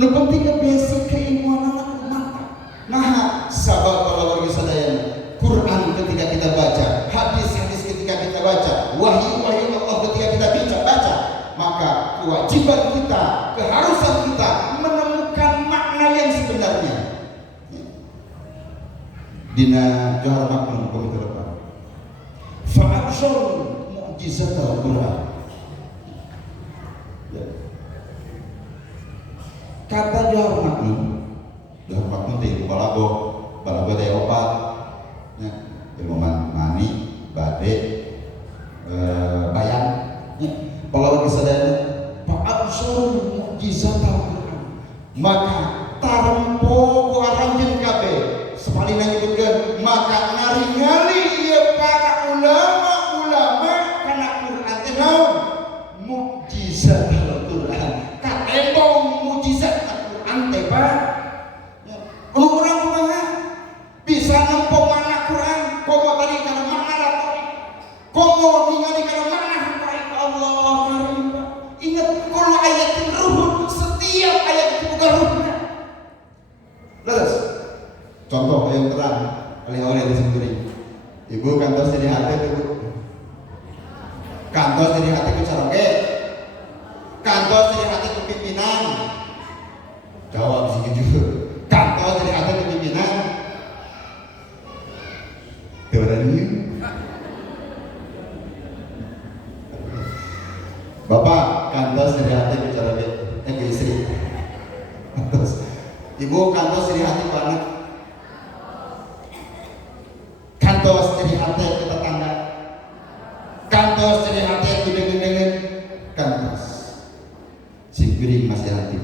Nu penting ke basic keimanan mata. Nah, sahabat para warga sadayana, Quran ketika kita baca, hadis-hadis ketika kita baca, wahyu-wahyu Allah ketika kita baca, maka kewajiban kita, keharusan kita menemukan makna yang sebenarnya. Dina Johar Makmum ke depan. Fa'abshur mu'jizat al-Quran. Ya. Kata Johar Makmum itu balago teh opat, ya, ilmu mani, bade, bayang, ya. Kalau kesadaan, fa'abshur mu'jizat al-Quran. Maka tarempo ku aranjeun kabeh. Semalina nyebutkeun maka ngali-ngali ieu para ulama kana Quran teh naon? Mukjizat Al-Quran. Katembong mukjizat Al-Quran teh Pak. Urang kumaha bisa nempong makna Quran, komo tadi kana makna Al-Quran. Komo ningali kana makna Al-Quran Allah karim. Ingat kullu ayatin ruhun, setiap ayat itu bukan ruhnya. Terus contoh yang terang oleh disebutkan ibu kantor jadi hati ibu kantor jadi hati ke caroke kantor jadi hati ke pimpinan jawab sih jujur kantor jadi hati ke pimpinan teoranya bapak kantor jadi hati ke caroke ke istri terus ibu kantor jadi hati ke anak kantos jadi hati ke tetangga, kantos jadi hati gede-gedengan, kantos si piring masih hati,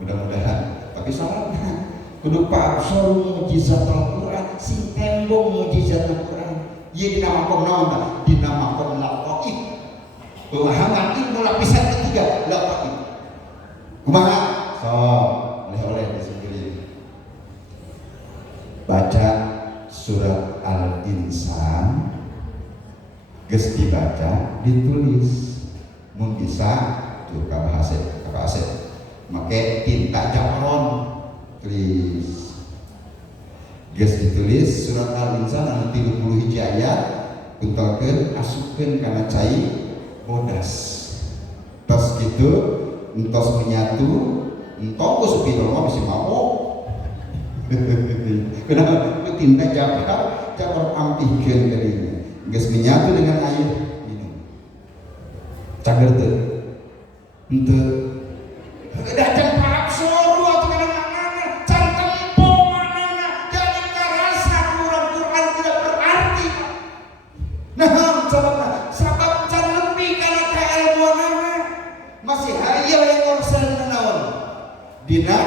mudah-mudahan. Tapi salahnya, kudu fa'abshur mukjizat Al-Quran, si tembong mukjizat Al-Quran. Ia dinamakan naon? Dinamakan laqaib. Pemahaman ilmu lapisan ketiga, laqaib. Kumaha? So, oleh disebutkan. Baca surat Al-Insan geus dibaca ditulis mun bisa tuh ka bahasa make tinta japron tulis geus ditulis surat Al-Insan anu 30 hiji ayat puntelkeun asupkeun kana cai bodas tos kitu entos menyatu entos sepiro mah bisa mabok. Kenapa? Tinta japar ampihkeun kadinya. Geus menyatu dengan air minum. Cager teu? Henteu. Dacan fa'abshur atuh kana maknana, can tempo maknana, jadi karasa Quran tidak berarti. Nah, sabab can lebih kana kailmuanana masih hayal yang urusan naon? Dina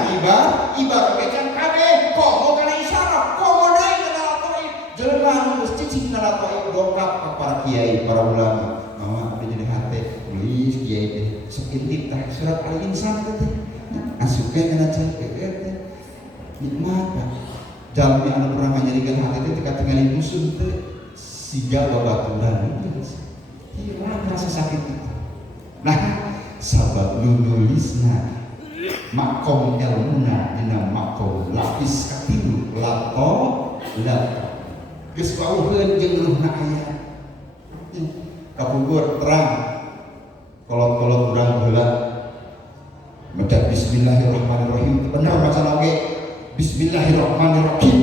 ibarat can kabeh komo kana isyarat, komo deui kana latoib. Jelema anu geus cicing kana latoib dongkap ka para kiai, para ulama. Mama abdi jadi hate tulis kiai teh sok intip tah surat Al-Insan teh. Asupkeun kana cai teh. Nikmat Pak. Jalmi anu pernah nganyarikeun hate teh teka tingali musuh teh siga babaturan teh. Hilang rasa sakit itu. Nah, sabab nulisna makom ilmuna dina makom lapis katilu lato geus pauheun jeung ruhna aya kapungkur terang kolot-kolot urang heula maca bismillahirrahmanirrahim bener maca oge bismillahirrahmanirrahim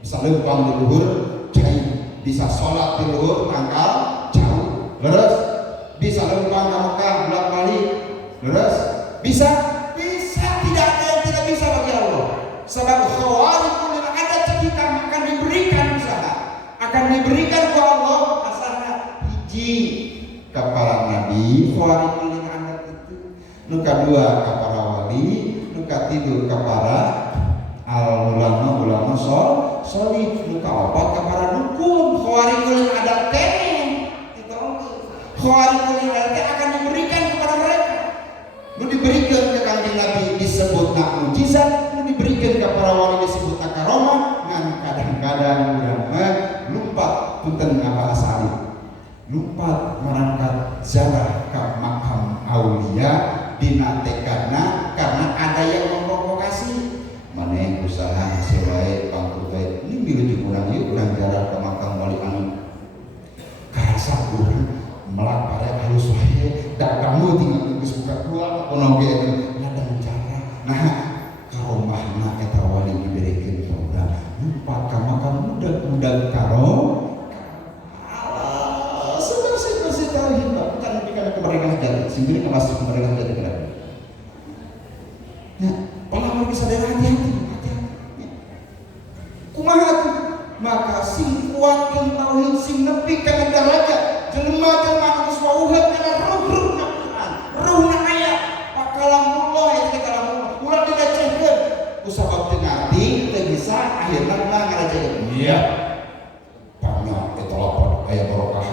bisa leumpang di luhur cai bisa salat di luhur tangkal jauh leres bisa leumpang ka Mekah bolak-balik leres bisa tidak ada yang tidak bisa bagi Allah. Sebab khawarikul adat kita akan diberikan usaha, akan diberikan ke Allah asana hiji ka para nabi khawarikul adat itu, nu kadua ka para wali, nu katilu ka para ulama sholih, nu kaopat ka para dukun. Khawarikul adat teh itu khawarikul adat akan diberikan kepada mereka. Nu diberikan ke kanjeng Nabi disebutna mukjizat, nu diberikan ke para wali disebutna karomah, ngan kadang-kadang urang lumpat punten ngabahas alif. Lumpat merangkat ziarah ka makam aulia dina tekadna karena ada yang membawa kamu tinggal tunggu buka keluar kono ge itu ladang cara. Nah, karomahna eta wali diberikeun program. Empat kamakan budak-budak karo bersih tauhid bukan bikin kemerdekaan sejati. Sendiri masuk kemerdekaan sejati kan. Ya, pahlawan bisa dari hati-hati. Kumaha tuh? Maka sing kuatkeun tauhid sing nepi kana derajat jelema-jelema anu wauheuh kana ruh-ruhna Quran, ruhna ayat. Kalamullah ya kalamullah. Ulah dilecehkeun. Ku sabab teu ngarti teu bisa akhirna ulah ngarajakeun. Iya. Banyak eta lapor aya barokah.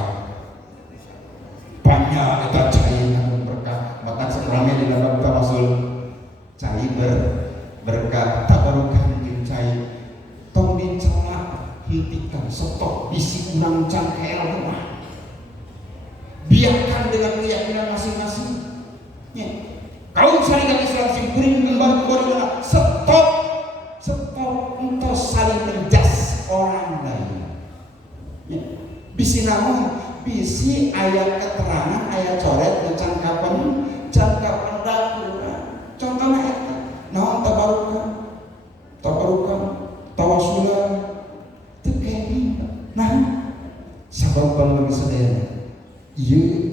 Banyak eta cai anu berkah. Maka sekarangnya di dalam tawasul cai berkah tabarukah jeung cai. Tong dincana hentikan stop bisi urang cangkel rumah. Biarkan dengan keyakinan masing-masing. Ya. Kaum syarikat Islam sing kuring kembar-kembar stop untuk saling menjas orang lain. Ya. Bisi namun bisi ayat keterangan ayat coret cangkapan dakwah. Contohnya eta naon tabarukan tawasulan teu kene. Nah, sabab kalau sadaya ieu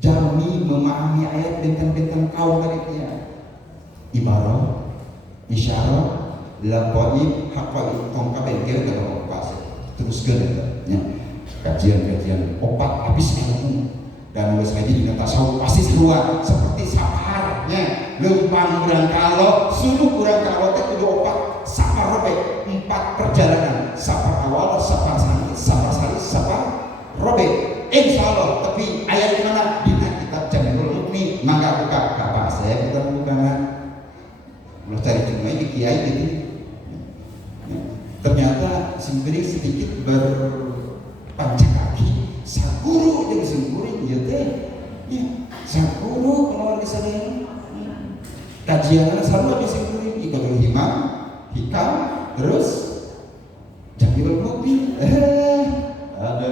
jami memahami ayat bentang-bentang kaum tadi ya. Ibarat, isyarat, laqaib, haqaib, tong kabeh kira kalau pas teruskeun ya. Kajian-kajian opat habis ilmu dan geus ngaji dina tasawuf pasti seruan seperti saparnya leumpang urang kalau suluh urang kalau teh kudu opat sapar robe 4 perjalanan sapar awal sapar sari sapar robe insyaallah. Tapi ayat di mana dina kitab Jamiul Mukni mangga buka kapan saya kita buka ulah cari cuma di kiai gitu. Ternyata sendiri sedikit berpancak kaki saguru jeung singkuring ieu teh ya saguru kalau di sana kajian sarua di singkuring ikut himam hikam terus Jamiul Mukni ada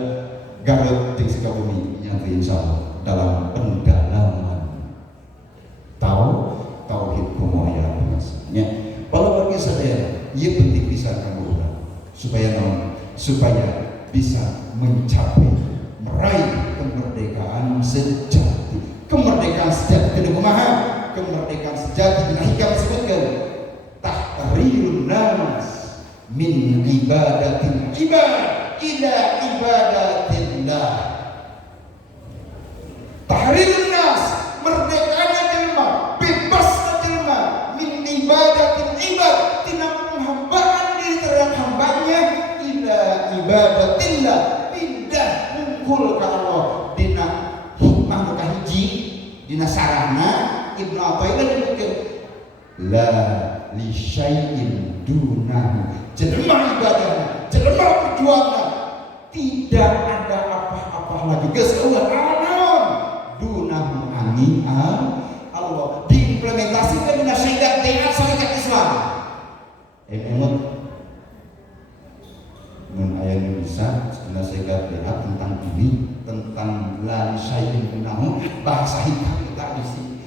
Garut di Sukabumi yang insyaallah dalam pendalaman tauhid kumoya maksudnya. Kalau bagi saya, ia penting bisa kamu supaya bisa mencapai meraih kemerdekaan sejati. Kemerdekaan sejati kena kumaha? Kemerdekaan sejati dina hikam disebutkan tahrirun nas min ibadatin ila ibadatillah. Tahrirun nas merdekanya jelema, bebasnya jelema min ibadatin tina penghambaan diri terhadap hambanya ila ibadatillah pindah mungkul ka Allah dina hikmah nu kahiji dina sarana Ibnu Athaillah nyebutkeun la li syai'in dunahu jelema ibadahna jelema perjuangan tidak ada apa-apa lagi geus eueuh alam dunahu ani Allah diimplementasikan dina syariat syariat Islam. Emot mun aya nu bisa dina syariat tentang ini tentang la syai'in dunahu bahasa hikam kita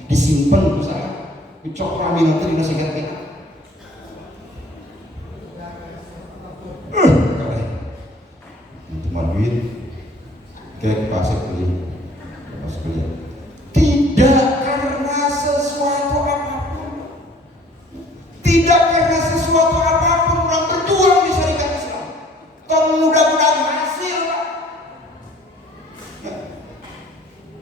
disimpen usaha dicok rame nanti dina syariat duit ke pasir kuliah tidak karena sesuatu apapun orang berjuang di syarikat Islam kalau mudah-mudahan hasil ya.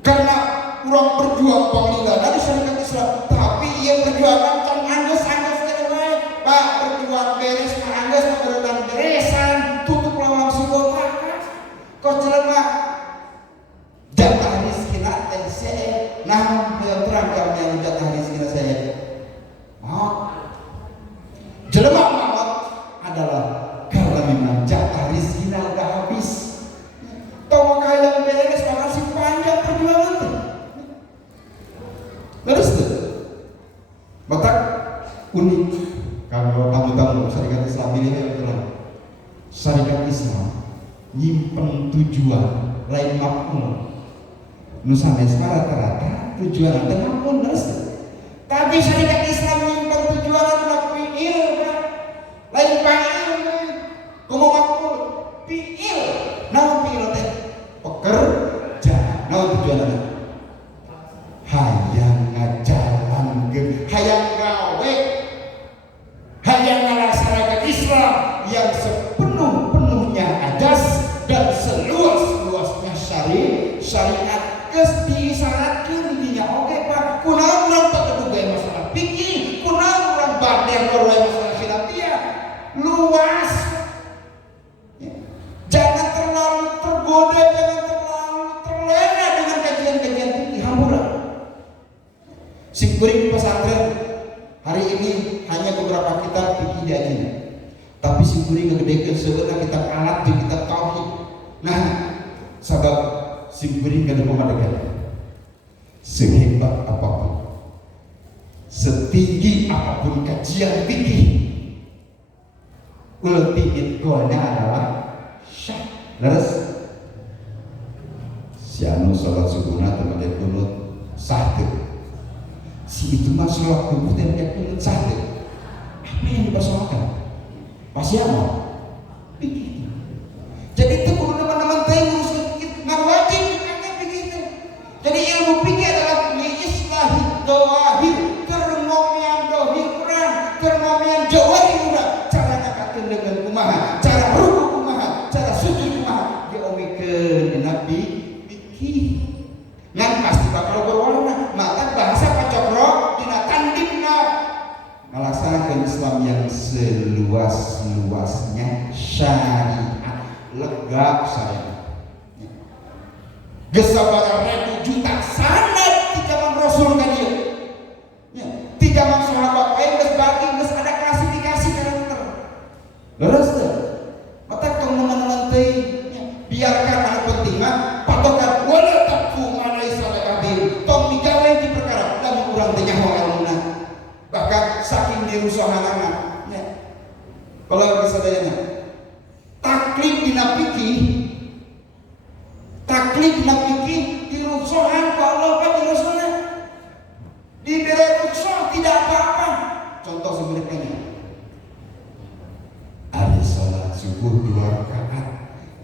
Karena orang berjuang panggilan dari syarikat Islam tapi ia perjuangan kan angges kedua pak berjuang beres angges berjuang beresan tutup lawang subur kau jelema jatah rizkina teh saya nah yang terang yang jatah rizkina saya jelema maut adalah karena memang jatah rizkina udah habis tau kaya beres makasih panjang perjuangan tuh terus tuh batak unik kalau tamu-tamu syarikat Islam ini adalah syarikat Islam nyimpen tujuan lain makmur nu sanes rata-rata tujuan tengah pun tapi syariat Islam menyimpan tujuan adalah fi'il, lain fa'il, kumu makul fi'il, naon fi'il teh pekerjaan, naon tujuanna hayang ngajalankeun, hayang gawe, hayang ngalaksanakeun Islam yang sepenuh-penuhnya ajas dan seluas-luasnya syariat geus disyaratkeun dinya oge Pak. Kunaon urang teu keduga masalah fikih, kunaon urang bade ngoroe masalah khilafiyah. Luas. Ya. Jangan terlalu tergoda, jangan terlalu terlena dengan kajian-kajian fikih hampura. Simkuring pesantren hari ini hanya beberapa kitab fikih diajian. Tapi simkuring ngegedekeun seueurna kitab alat jeung kitab tauhid. Nah, sabab simkuring kada pemadegan sehebat apapun, setinggi apapun kajian fikih, ultimate goalnya adalah syah. Leres si anu sholat subuhna teu make kunut sah teu, si itu mah sholat subuh teh make kunut sah teu. Apa yang dipersoalkan? Pasti apa? Fikih. Jadi itu kudu teman-teman teh ngurus ngan wajib bukannya begitu. Jadi ilmu fikih adalah islahi dawahir, kermomian dohir Quran, kermomian jawahir urang, cara ngakakeun dengan kumaha, cara ruku kumaha, cara sujud kumaha, diomikeun dina fikih. Ngan pasti bakal berwarna, maka bahasa pacokro dina tandingna melaksanakan Islam yang seluas-luasnya syariat, legap syariat. Gesabara ribu juta sanad di zaman Rasul kan dia. Ya, di zaman sahabat lain geus bagi geus ada klasifikasi karakter. Leres teh. Mata teman-teman teh biarkan anu penting mah patokan wala taqfu ma laisa laka bihi. Tong migawe di perkara lamun urang teh nyaho ilmuna. Bahkan saking dirusahanana ya. Kalau kesadayana taklid dina fikih, taklid dina fikih dirusahan ku Allah kan dirusana. Diberi ruksah tidak apa-apa. Contoh sebenarnya ada salat subuh 2 rakaat.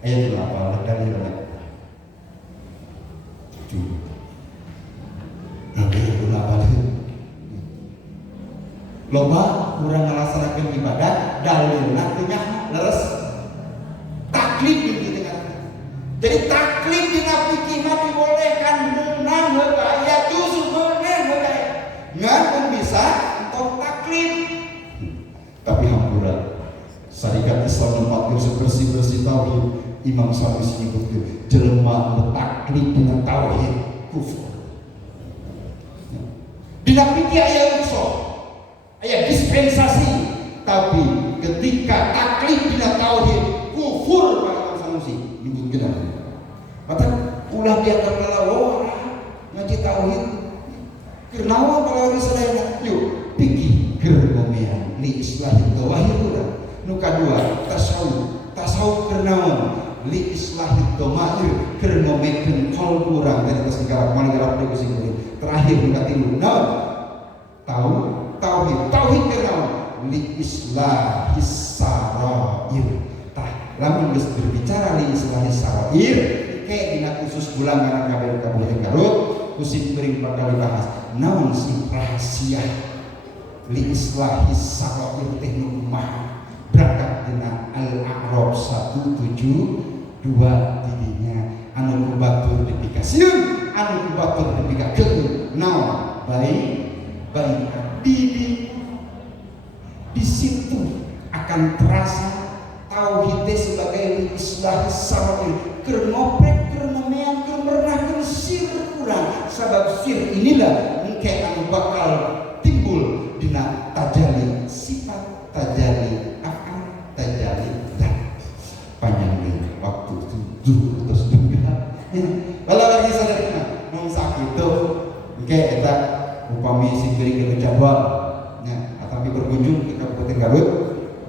Ayat berapa? Dalilnya. Tujuh. Nanti berapa lagi? Loba kurang melaksanakan ibadah dalilna teu nyaho leres. Taklid gitu dengan. Jadi taklid dina fikih mah dibolehkan menang heula justru beunang heula. Ngan bisa untuk taklid. Tapi hampura syariat Islam umat bersih-bersih tauhid, Imam Syafi'i nyebutkeun jelema taklid dengan tauhid kufur. Dina fikih aya ruksah, aya dispensasi, tapi ketika taklid dina tauhid kufur Imam Sanusi nyebutkeun. Mata ulah dianggap lalawo ngaji tauhid. Kenaon kalau risadayana? Yuk, fikih keur ngomean li islahi dawahir urang. Nu kadua tasawuf. Tasawuf keur naon? Li islahi dhamair keur ngomekeun qalbu urang dari atas segala mangarap deui sing terakhir nu katilu naon? Tauhid. Tauhid keur naon? Li islahi sarair. Tah, lamun geus berbicara li islahi sarair, kayak dina khusus bulan ngaran Kabupaten Garut, kusim kering bakal dibahas. Naon sih rahasia li islahi sarair teh nu kumaha? Berangkat dina Al-A'raf 172 didinya anu kubatur dipikasieun, anu kubatur dipikakeun. Naon? Baik di situ akan terasa tauhid sebagai islahi sarair. Keur ngoprek, keur ngomean, keur merenah, keur sir kurang. Sabab sir inilah engke anu bakal timbul dina tajali sifat, tajali akal, tajali dan panjang deui waktu 7 terus juga. Kalau lagi sadarna mun sakitu engke eta upami sing geuring ke jadwal nya atapi berkunjung ke Kabupaten Garut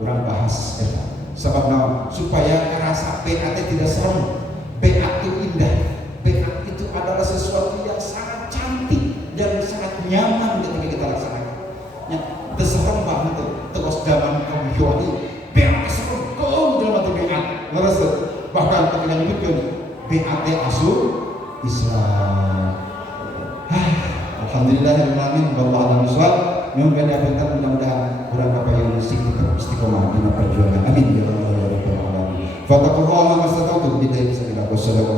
urang bahas eta. Sebab naon? Supaya ngerasa PA tidak serem. PA itu indah. PA itu adalah sesuatu yang sangat cantik. Bahkan ketika nyebutkan BAT Asul Islam. Alhamdulillahirrahmanirrahim. Wallahu a'lam bishawab. Mudah-mudahan kurang kapayun istiqomah di perjuangan. Amin ya rabbal alamin. Fattaqullaha mastata'tum. Billahi bismillah. Wassalamu